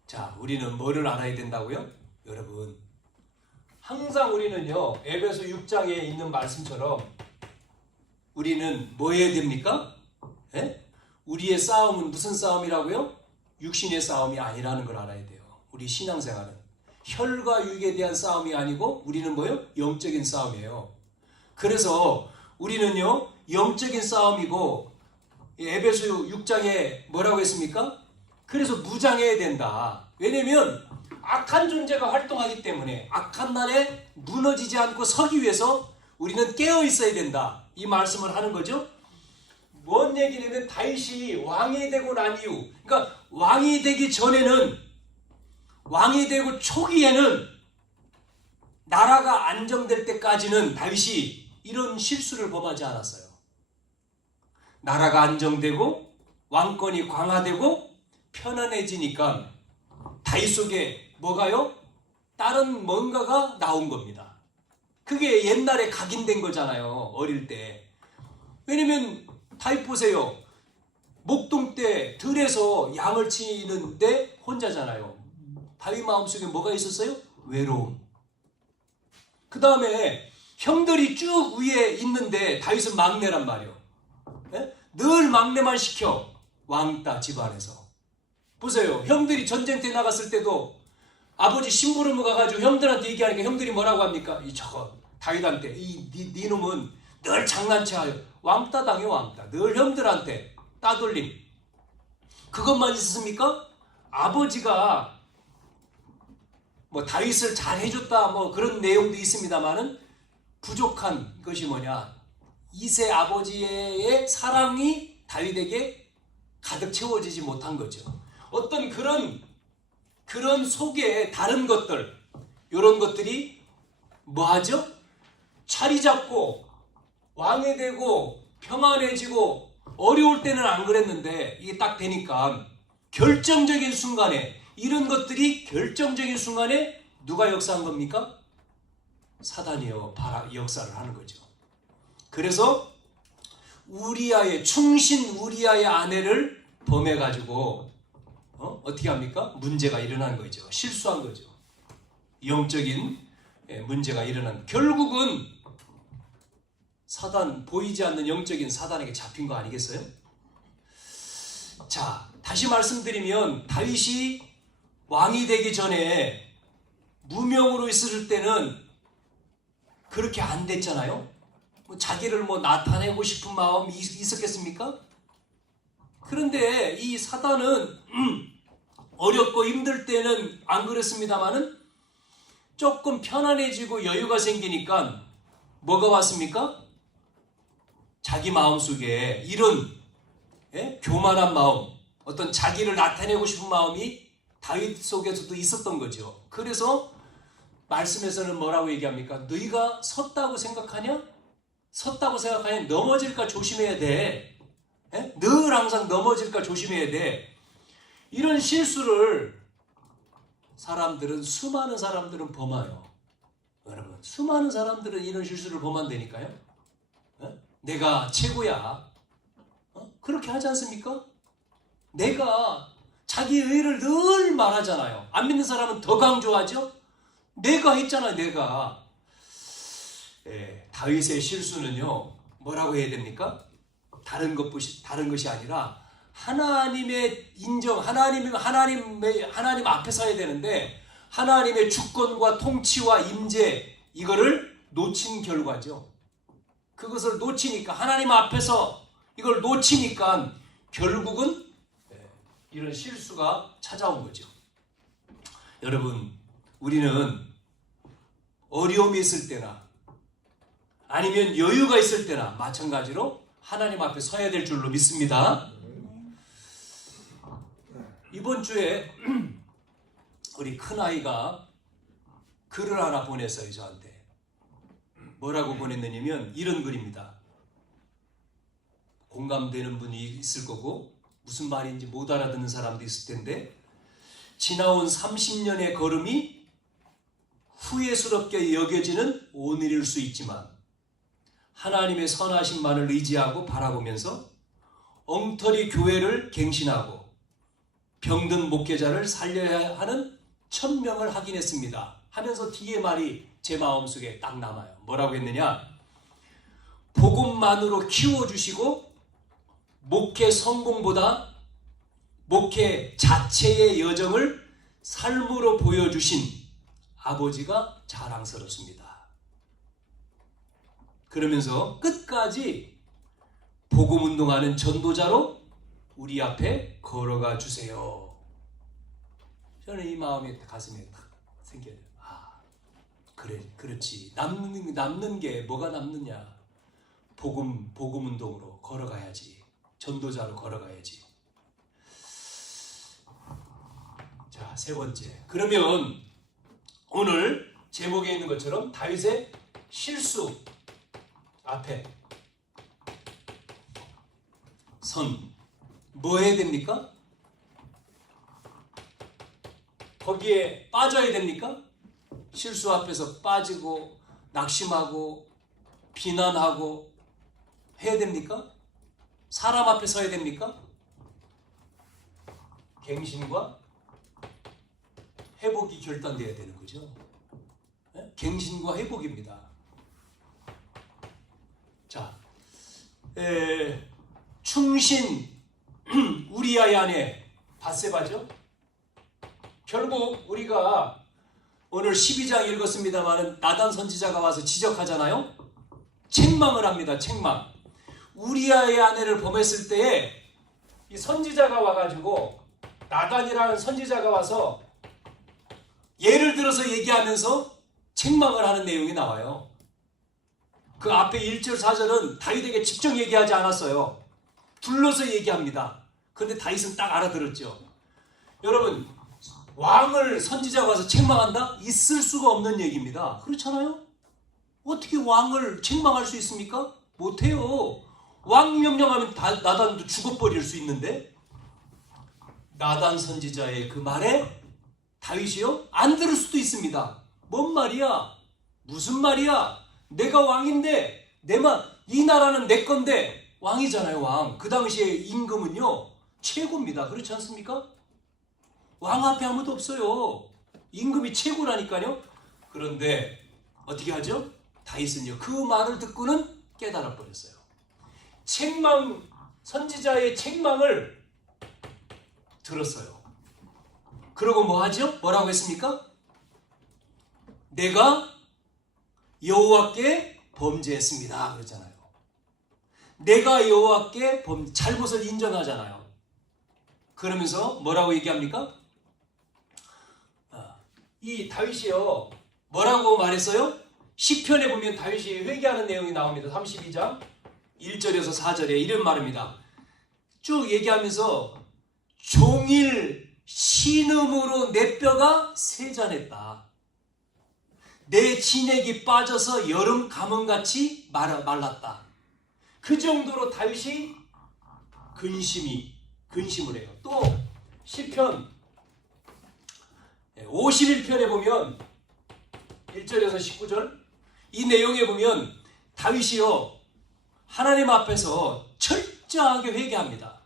자, 우리는 뭐를 알아야 된다고요? 여러분, 항상 우리는요, 에베소 6장에 있는 말씀처럼 우리는 뭐 해야 됩니까? 우리의 싸움은 무슨 싸움이라고요? 육신의 싸움이 아니라는 걸 알아야 돼요. 우리 신앙생활은 혈과 육에 대한 싸움이 아니고 우리는 뭐예요? 영적인 싸움이에요. 그래서 우리는요, 영적인 싸움이고 에베소 6장에 뭐라고 했습니까? 그래서 무장해야 된다. 왜냐면 악한 존재가 활동하기 때문에 악한 날에 무너지지 않고 서기 위해서 우리는 깨어 있어야 된다. 이 말씀을 하는 거죠. 뭔 얘기냐면 다윗이 왕이 되고 난 이후, 그러니까 왕이 되기 전에는, 왕이 되고 초기에는, 나라가 안정될 때까지는 다윗이 이런 실수를 범하지 않았어요. 나라가 안정되고 왕권이 강화되고 편안해지니까 다윗 속에 뭐가요? 다른 뭔가가 나온 겁니다. 그게 옛날에 각인된 거잖아요. 어릴 때. 왜냐면 다윗 보세요. 목동 때 들에서 양을 치는데 혼자잖아요. 다윗 마음속에 뭐가 있었어요? 외로움. 그 다음에 형들이 쭉 위에 있는데 다윗은 막내란 말이에요. 예? 늘 막내만 시켜. 왕따 집안에서. 보세요. 형들이 전쟁터에 나갔을 때도 아버지 심부름을 가가지고 형들한테 얘기하니까 형들이 뭐라고 합니까? 저거 다윗한테 네 놈은 늘 장난쳐요. 왕따 당해 왕따. 늘 형들한테 따돌림. 그것만 있었습니까? 아버지가 뭐 다윗을 잘 해줬다 뭐 그런 내용도 있습니다만은 부족한 것이 뭐냐? 이세 아버지의 사랑이 다윗에게 가득 채워지지 못한 거죠. 어떤 그런 속에 다른 것들, 이런 것들이 뭐하죠? 자리 잡고 왕이 되고 평안해지고 어려울 때는 안 그랬는데 이게 딱 되니까 결정적인 순간에 이런 것들이 결정적인 순간에 누가 역사한 겁니까? 사단이요 역사를 하는 거죠. 그래서 우리아의 충신 우리아의 아내를 범해가지고 어떻게 합니까? 문제가 일어난 거죠. 실수한 거죠. 영적인 문제가 일어난. 결국은 사단, 보이지 않는 영적인 사단에게 잡힌 거 아니겠어요? 자, 다시 말씀드리면 다윗이 왕이 되기 전에 무명으로 있을 때는 그렇게 안 됐잖아요. 자기를 나타내고 싶은 마음이 있었겠습니까? 그런데 이 사단은 어렵고 힘들 때는 안 그랬습니다만은 조금 편안해지고 여유가 생기니까 뭐가 왔습니까? 자기 마음속에 이런 교만한 마음, 어떤 자기를 나타내고 싶은 마음이 다윗 속에서도 있었던 거죠. 그래서 말씀에서는 뭐라고 얘기합니까? 너희가 섰다고 생각하냐? 섰다고 생각하냐? 넘어질까 조심해야 돼. 늘 항상 넘어질까 조심해야 돼. 이런 실수를 수많은 사람들은 범해요. 여러분, 수많은 사람들은 이런 실수를 범한다니까요. 내가 최고야. 그렇게 하지 않습니까? 내가 자기 의를 늘 말하잖아요. 안 믿는 사람은 더 강조하죠. 내가 했잖아, 내가. 다윗의 실수는요, 뭐라고 해야 됩니까? 다른 것이 아니라 하나님의 인정, 하나님 앞에 서야 되는데 하나님의 주권과 통치와 임재 이거를 놓친 결과죠. 그것을 놓치니까 하나님 앞에서 이걸 놓치니까 결국은 이런 실수가 찾아온 거죠. 여러분, 우리는 어려움이 있을 때나 아니면 여유가 있을 때나 마찬가지로 하나님 앞에 서야 될 줄로 믿습니다. 이번 주에 우리 큰아이가 글을 하나 보냈어요, 저한테. 뭐라고 보냈느냐면 이런 글입니다. 공감되는 분이 있을 거고 무슨 말인지 못 알아듣는 사람도 있을 텐데, 지나온 30년의 걸음이 후회스럽게 여겨지는 오늘일 수 있지만 하나님의 선하심만을 의지하고 바라보면서 엉터리 교회를 갱신하고 병든 목회자를 살려야 하는 천명을 하긴 했습니다. 하면서 뒤에 말이 제 마음속에 딱 남아요. 뭐라고 했느냐? 복음만으로 키워주시고 목회 성공보다 목회 자체의 여정을 삶으로 보여주신 아버지가 자랑스럽습니다. 그러면서 끝까지 복음운동하는 전도자로 우리 앞에 걸어가 주세요. 저는 이 마음이 가슴에 딱 생겨요. 아, 그래, 그렇지. 남는 게 뭐가 남느냐? 복음 운동으로 걸어가야지. 전도자로 걸어가야지. 자, 세 번째. 그러면 오늘 제목에 있는 것처럼 다윗의 실수 앞에 뭐 해야 됩니까? 거기에 빠져야 됩니까? 실수 앞에서 빠지고 낙심하고 비난하고 해야 됩니까? 사람 앞에 서야 됩니까? 갱신과 회복이 결단돼야 되는 거죠. 네? 갱신과 회복입니다. 자, 충신 우리아의 아내 밧세바죠. 결국 우리가 오늘 12장 읽었습니다만 나단 선지자가 와서 지적하잖아요. 책망을 합니다. 책망. 우리아의 아내를 범했을 때에 이 선지자가 와가지고 나단이라는 선지자가 와서 예를 들어서 얘기하면서 책망을 하는 내용이 나와요. 그 앞에 1절 4절은 다윗에게 직접 얘기하지 않았어요. 둘러서 얘기합니다. 그런데 다윗은 딱 알아들었죠. 여러분, 왕을 선지자가 와서 책망한다? 있을 수가 없는 얘기입니다. 그렇잖아요? 어떻게 왕을 책망할 수 있습니까? 못해요. 왕 명령하면 나단도 죽어버릴 수 있는데 나단 선지자의 그 말에 다윗이요? 안 들을 수도 있습니다. 뭔 말이야? 무슨 말이야? 내가 왕인데 이 나라는 내 건데 왕이잖아요. 왕. 그 당시에 임금은요 최고입니다. 그렇지 않습니까? 왕 앞에 아무도 없어요. 임금이 최고라니까요. 그런데 어떻게 하죠? 다윗은요 그 말을 듣고는 깨달아 버렸어요. 선지자의 책망을 들었어요. 그러고 뭐 하죠? 뭐라고 했습니까? 내가 여호와께 범죄했습니다. 그러잖아요. 내가 여호와께 잘못을 인정하잖아요. 그러면서 뭐라고 얘기합니까? 이 다윗이요 뭐라고 말했어요? 시편에 보면 다윗이 회개하는 내용이 나옵니다. 32장 1절에서 4절에 이런 말입니다. 쭉 얘기하면서 종일 신음으로 내 뼈가 세잔했다. 내 진액이 빠져서 여름 가뭄같이 말랐다. 그 정도로 다윗이 근심을 해요. 또 시편 51편에 보면 1절에서 19절 이 내용에 보면 다윗이요 하나님 앞에서 철저하게 회개합니다.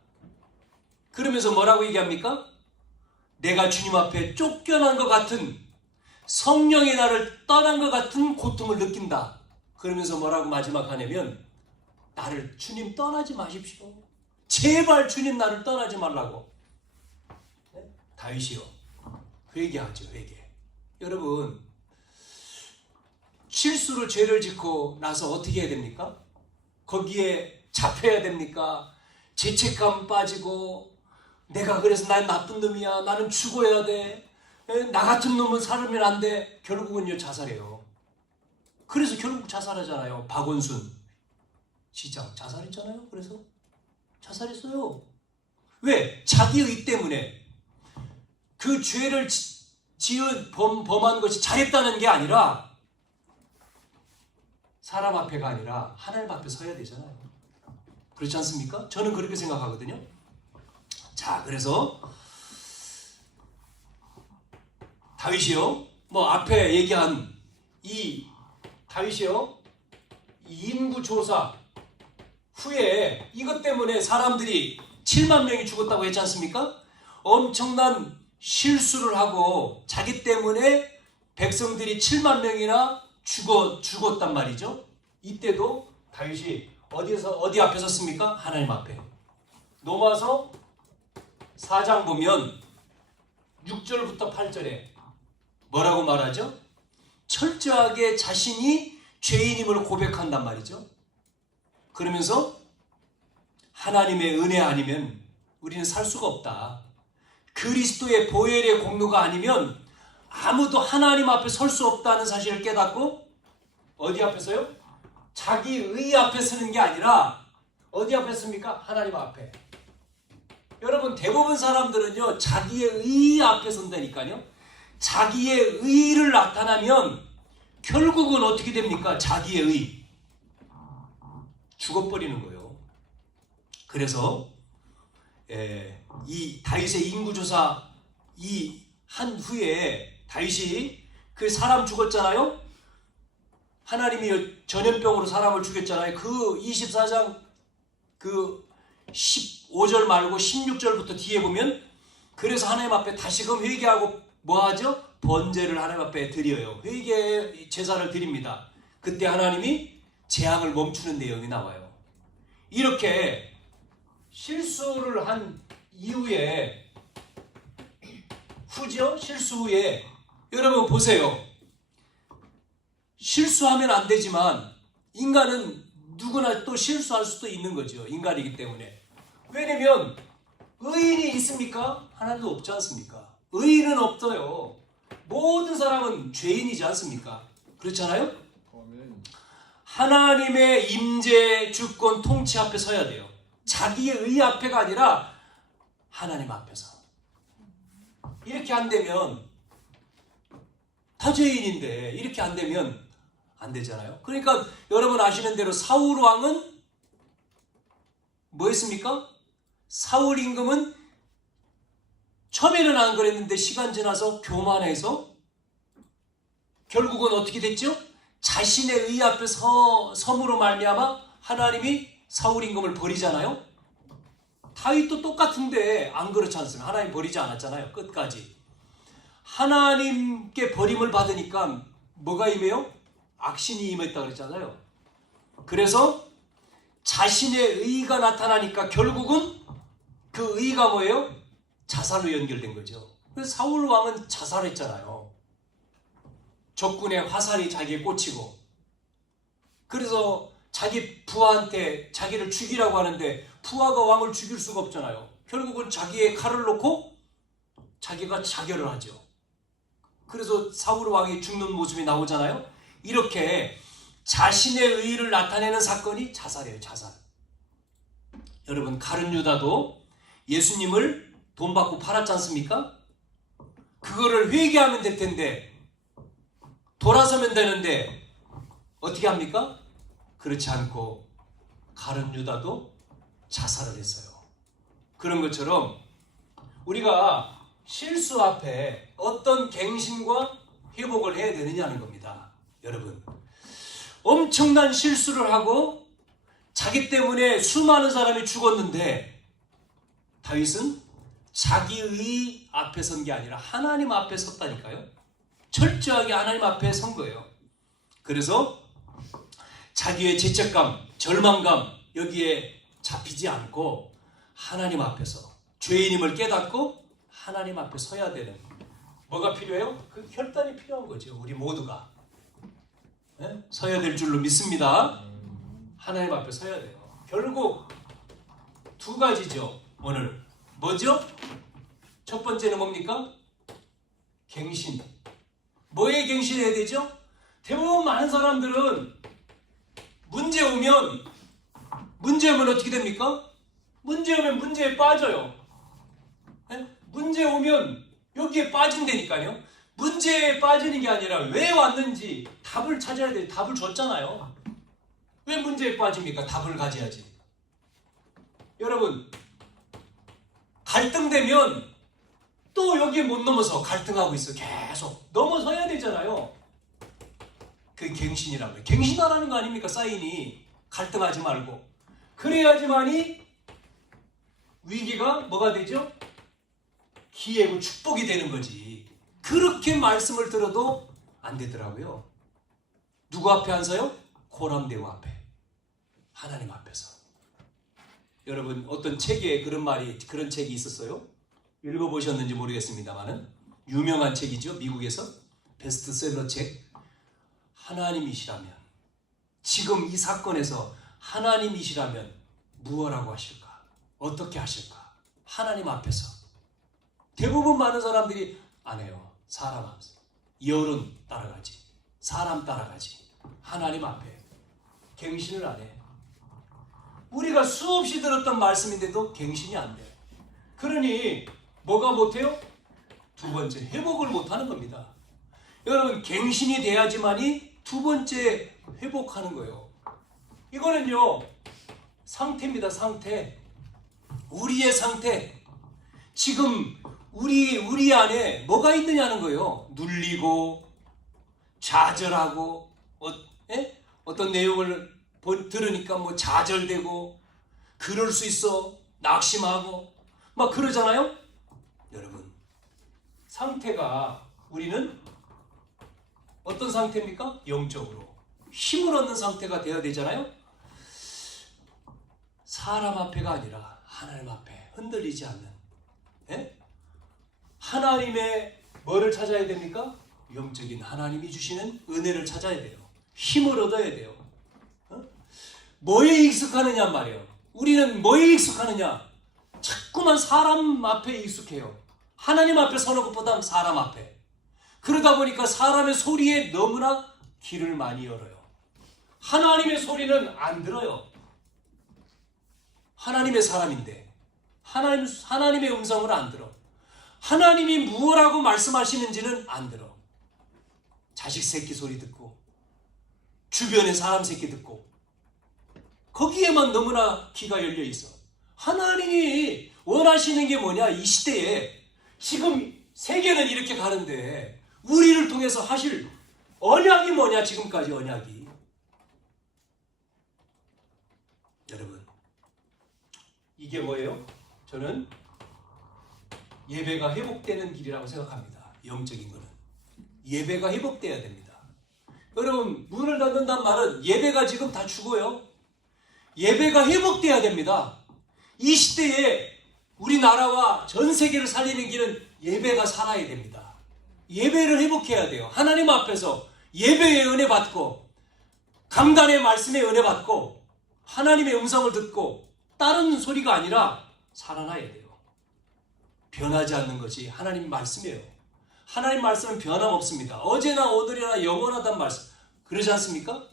그러면서 뭐라고 얘기합니까? 내가 주님 앞에 쫓겨난 것 같은 성령이 나를 떠난 것 같은 고통을 느낀다. 그러면서 뭐라고 마지막 하냐면 나를 주님 떠나지 마십시오. 제발 주님 나를 떠나지 말라고. 네? 다윗이요 회개하죠. 회개. 여러분 실수로 죄를 짓고 나서 어떻게 해야 됩니까? 거기에 잡혀야 됩니까? 죄책감 빠지고 내가 그래서 난 나쁜 놈이야. 나는 죽어야 돼. 나 같은 놈은 살면 안 돼. 결국은요 자살해요. 그래서 결국 자살하잖아요. 박원순 시장 자살했잖아요. 그래서 자살했어요. 왜? 자기 의 때문에 그 죄를 범한 것이 잘했다는 게 아니라 사람 앞에가 아니라 하나님 앞에 서야 되잖아요. 그렇지 않습니까? 저는 그렇게 생각하거든요. 자, 그래서 다윗이요 앞에 얘기한 이 다윗이요 인구 조사 후에 이것 때문에 사람들이 7만 명이 죽었다고 했지 않습니까? 엄청난 실수를 하고 자기 때문에 백성들이 7만 명이나 죽었단 말이죠. 이때도 다윗이 어디 앞에 섰습니까? 하나님 앞에. 넘어와서 4장 보면 6절부터 8절에 뭐라고 말하죠? 철저하게 자신이 죄인임을 고백한단 말이죠. 그러면서 하나님의 은혜 아니면 우리는 살 수가 없다. 그리스도의 보혈의 공로가 아니면 아무도 하나님 앞에 설 수 없다는 사실을 깨닫고 어디 앞에 서요? 자기 의 앞에 서는 게 아니라 어디 앞에 섭니까? 하나님 앞에. 여러분 대부분 사람들은요 자기의 의 앞에 선다니까요. 자기의 의를 나타나면 결국은 어떻게 됩니까? 자기의 의. 죽어버리는 거예요. 그래서 이 다윗의 인구조사 이 한 후에 다윗이 그 사람 죽었잖아요. 하나님이 전염병으로 사람을 죽였잖아요. 그 24장 그 15절 말고 16절부터 뒤에 보면 그래서 하나님 앞에 다시금 회개하고 뭐하죠? 번제를 하나님 앞에 드려요. 회개 제사를 드립니다. 그때 하나님이 재앙을 멈추는 내용이 나와요. 이렇게 실수를 한 이후에 후죠? 실수 후에 여러분 보세요. 실수하면 안 되지만 인간은 누구나 또 실수할 수도 있는 거죠. 인간이기 때문에. 왜냐면 의인이 있습니까? 하나도 없지 않습니까? 의인은 없어요. 모든 사람은 죄인이지 않습니까? 그렇잖아요? 하나님의 임재, 주권, 통치 앞에 서야 돼요. 자기의 의 앞에가 아니라 하나님 앞에서. 이렇게 안 되면 다 죄인인데 이렇게 안 되면 안 되잖아요. 그러니까 여러분 아시는 대로 사울 왕은 뭐 했습니까? 사울 임금은 처음에는 안 그랬는데 시간 지나서 교만해서 결국은 어떻게 됐죠? 자신의 의 앞에 섬으로 말미암아 하나님이 사울 임금을 버리잖아요. 다윗도 똑같은데 안 그렇지 않습니까? 하나님 버리지 않았잖아요. 끝까지. 하나님께 버림을 받으니까 뭐가 임해요? 악신이 임했다 그랬잖아요. 그래서 자신의 의가 나타나니까 결국은 그 의가 뭐예요? 자살로 연결된 거죠. 그래서 사울 왕은 자살했잖아요. 적군의 화살이 자기에 꽂히고. 그래서 자기 부하한테 자기를 죽이라고 하는데 부하가 왕을 죽일 수가 없잖아요. 결국은 자기의 칼을 놓고 자기가 자결을 하죠. 그래서 사울 왕이 죽는 모습이 나오잖아요. 이렇게 자신의 의의를 나타내는 사건이 자살이에요. 자살. 여러분 가룟 유다도 예수님을 돈 받고 팔았지 않습니까? 그거를 회개하면 될 텐데 돌아서면 되는데 어떻게 합니까? 그렇지 않고 가룟 유다도 자살을 했어요. 그런 것처럼 우리가 실수 앞에 어떤 갱신과 회복을 해야 되느냐는 겁니다. 여러분 엄청난 실수를 하고 자기 때문에 수많은 사람이 죽었는데 다윗은 자기의 앞에 선 게 아니라 하나님 앞에 섰다니까요. 철저하게 하나님 앞에 선 거예요. 그래서 자기의 죄책감, 절망감 여기에 잡히지 않고 하나님 앞에서 죄인임을 깨닫고 하나님 앞에 서야 되는 뭐가 필요해요? 그 결단이 필요한 거죠. 우리 모두가 서야 될 줄로 믿습니다. 하나님 앞에 서야 돼요. 결국 두 가지죠. 오늘 뭐죠? 첫 번째는 뭡니까? 갱신. 뭐에 갱신해야 되죠? 대부분 많은 사람들은 문제 오면 어떻게 됩니까? 문제 오면 문제에 빠져요. 문제 오면 여기에 빠진다니까요. 문제에 빠지는 게 아니라 왜 왔는지 답을 찾아야 돼요. 답을 줬잖아요. 왜 문제에 빠집니까? 답을 가져야지. 여러분 갈등되면 또 여기에 못 넘어서 갈등하고 있어. 계속 넘어서야 되잖아요. 그게 갱신이라고 해요. 갱신하라는 거 아닙니까? 사인이. 갈등하지 말고. 그래야지만이 위기가 뭐가 되죠? 기회고 축복이 되는 거지. 그렇게 말씀을 들어도 안 되더라고요. 누구 앞에 앉아요? 고람대우 앞에. 하나님 앞에서. 여러분 어떤 책에 그런 책이 있었어요. 읽어보셨는지 모르겠습니다만은 유명한 책이죠. 미국에서 베스트셀러 책. 하나님이시라면 지금 이 사건에서 하나님이시라면 무엇라고 하실까? 어떻게 하실까? 하나님 앞에서 대부분 많은 사람들이 안 해요. 사람 앞에서. 여론 따라가지. 사람 따라가지. 하나님 앞에 갱신을 안 해. 우리가 수없이 들었던 말씀인데도 갱신이 안 돼. 그러니 뭐가 못해요? 두 번째, 회복을 못하는 겁니다. 여러분, 갱신이 돼야지만이 두 번째 회복하는 거예요. 이거는요, 상태입니다. 상태. 우리의 상태. 지금 우리 안에 뭐가 있느냐는 거예요. 눌리고 좌절하고 어떤 내용을 들으니까 뭐 좌절되고 그럴 수 있어 낙심하고 막 그러잖아요. 여러분, 상태가 우리는 어떤 상태입니까? 영적으로 힘을 얻는 상태가 되어야 되잖아요. 사람 앞에가 아니라 하나님 앞에 흔들리지 않는 하나님의 뭐를 찾아야 됩니까? 영적인 하나님이 주시는 은혜를 찾아야 돼요. 힘을 얻어야 돼요. 뭐에 익숙하느냐 말이에요. 우리는 뭐에 익숙하느냐? 자꾸만 사람 앞에 익숙해요. 하나님 앞에 서는 것보다 사람 앞에. 그러다 보니까 사람의 소리에 너무나 귀를 많이 열어요. 하나님의 소리는 안 들어요. 하나님의 사람인데 하나님의 음성을 안 들어. 하나님이 무엇라고 말씀하시는지는 안 들어. 자식 새끼 소리 듣고 주변의 사람 새끼 듣고 거기에만 너무나 귀가 열려 있어. 하나님이 원하시는 게 뭐냐? 이 시대에 지금 세계는 이렇게 가는데 우리를 통해서 하실 언약이 뭐냐? 지금까지 언약이. 여러분, 이게 뭐예요? 저는 예배가 회복되는 길이라고 생각합니다. 영적인 거는 예배가 회복돼야 됩니다. 여러분, 문을 닫는다는 말은 예배가 지금 다 죽어요. 예배가 회복돼야 됩니다. 이 시대에 우리나라와 전 세계를 살리는 길은 예배가 살아야 됩니다. 예배를 회복해야 돼요. 하나님 앞에서 예배의 은혜 받고 강단의 말씀의 은혜 받고 하나님의 음성을 듣고 다른 소리가 아니라 살아나야 돼요. 변하지 않는 것이 하나님 말씀이에요. 하나님 말씀은 변함없습니다. 어제나 오늘이나 영원하단 말씀. 그러지 않습니까?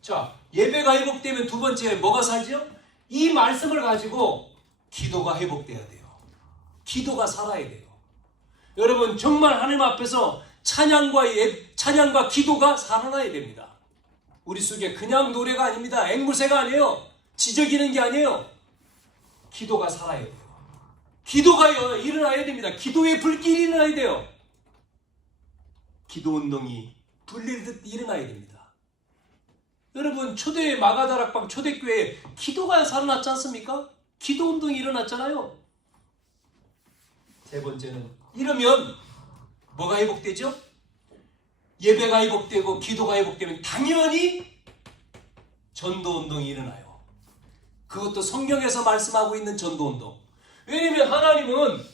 자, 예배가 회복되면 두 번째 뭐가 살지요? 이 말씀을 가지고 기도가 회복돼야 돼요. 기도가 살아야 돼요. 여러분, 정말 하나님 앞에서 찬양과 기도가 살아나야 됩니다. 우리 속에 그냥 노래가 아닙니다. 앵무새가 아니에요. 지저귀는 게 아니에요. 기도가 살아야 돼요. 기도가 일어나야 됩니다. 기도의 불길이 일어나야 돼요. 기도 운동이 불리듯 일어나야 됩니다. 여러분, 초대 마가다락방 초대교회에 기도가 살아났지 않습니까? 기도 운동이 일어났잖아요. 세 번째는 이러면 뭐가 회복되죠? 예배가 회복되고 기도가 회복되면 당연히 전도 운동이 일어나요. 그것도 성경에서 말씀하고 있는 전도 운동. 왜냐하면 하나님은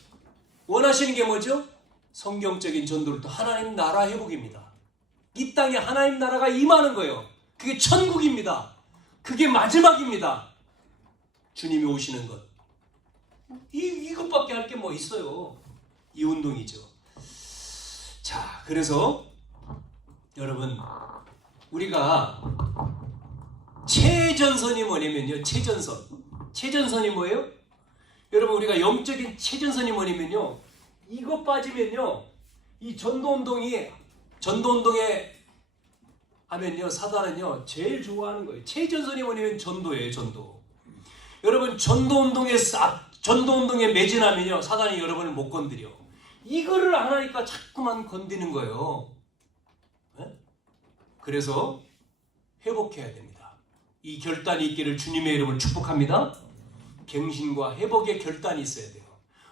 원하시는 게 뭐죠? 성경적인 전도를 또 하나님 나라 회복입니다. 이 땅에 하나님 나라가 임하는 거예요. 그게 천국입니다. 그게 마지막입니다. 주님이 오시는 것. 이것밖에 할 게 뭐 있어요. 이 운동이죠. 자, 그래서 여러분, 우리가 최전선이 뭐냐면요. 최전선이 뭐예요? 여러분, 우리가 영적인 최전선이 뭐냐면요. 이거 빠지면요. 이 전도운동에 하면요. 사단은요. 제일 좋아하는 거예요. 최전선이 뭐냐면 전도예요. 전도. 여러분, 전도운동에 매진하면요. 사단이 여러분을 못 건드려. 이거를 안 하니까 자꾸만 건드는 거예요. 네? 그래서 회복해야 됩니다. 이 결단이 있기를 주님의 이름으로 축복합니다. 갱신과 회복의 결단이 있어야 돼요.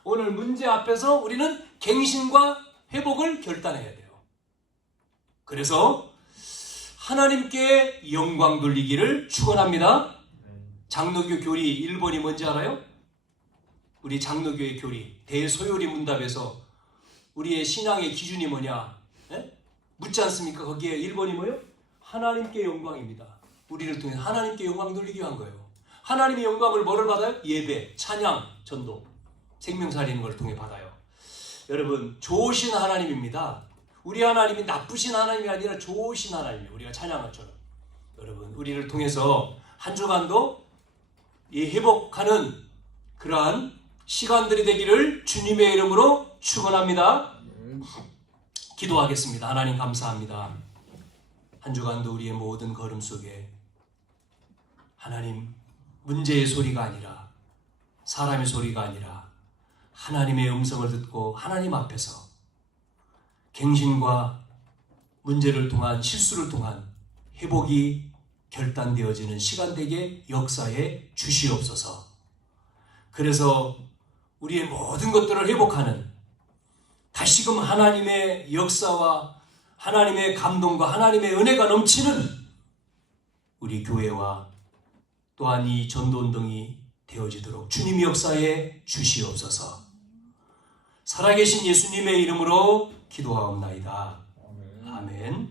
오늘 문제 앞에서 우리는 갱신과 회복을 결단해야 돼요. 그래서 하나님께 영광 돌리기를 축원합니다. 장로교 교리 1번이 뭔지 알아요? 우리 장로교의 교리 대소요리 문답에서 우리의 신앙의 기준이 뭐냐? 네? 묻지 않습니까? 거기에 1번이 뭐예요? 하나님께 영광입니다. 우리를 통해 하나님께 영광 돌리기 위한 거예요. 하나님의 영광을 뭐를 받아요? 예배, 찬양, 전도, 생명 살리는 걸 통해 받아요. 여러분, 좋으신 하나님입니다. 우리 하나님이 나쁘신 하나님이 아니라 좋으신 하나님이에요. 우리가 찬양한 것처럼. 여러분, 우리를 통해서 한 주간도 이 회복하는 그러한 시간들이 되기를 주님의 이름으로 축원합니다. 기도하겠습니다. 하나님 감사합니다. 한 주간도 우리의 모든 걸음 속에 하나님, 문제의 소리가 아니라, 사람의 소리가 아니라 하나님의 음성을 듣고 하나님 앞에서 갱신과 문제를 통한, 실수를 통한 회복이 결단되어지는 시간 되게 역사에 주시옵소서. 그래서 우리의 모든 것들을 회복하는, 다시금 하나님의 역사와 하나님의 감동과 하나님의 은혜가 넘치는 우리 교회와 또한 이 전도운동이 되어지도록 주님이 역사에 주시옵소서. 살아계신 예수님의 이름으로 기도하옵나이다. 아멘.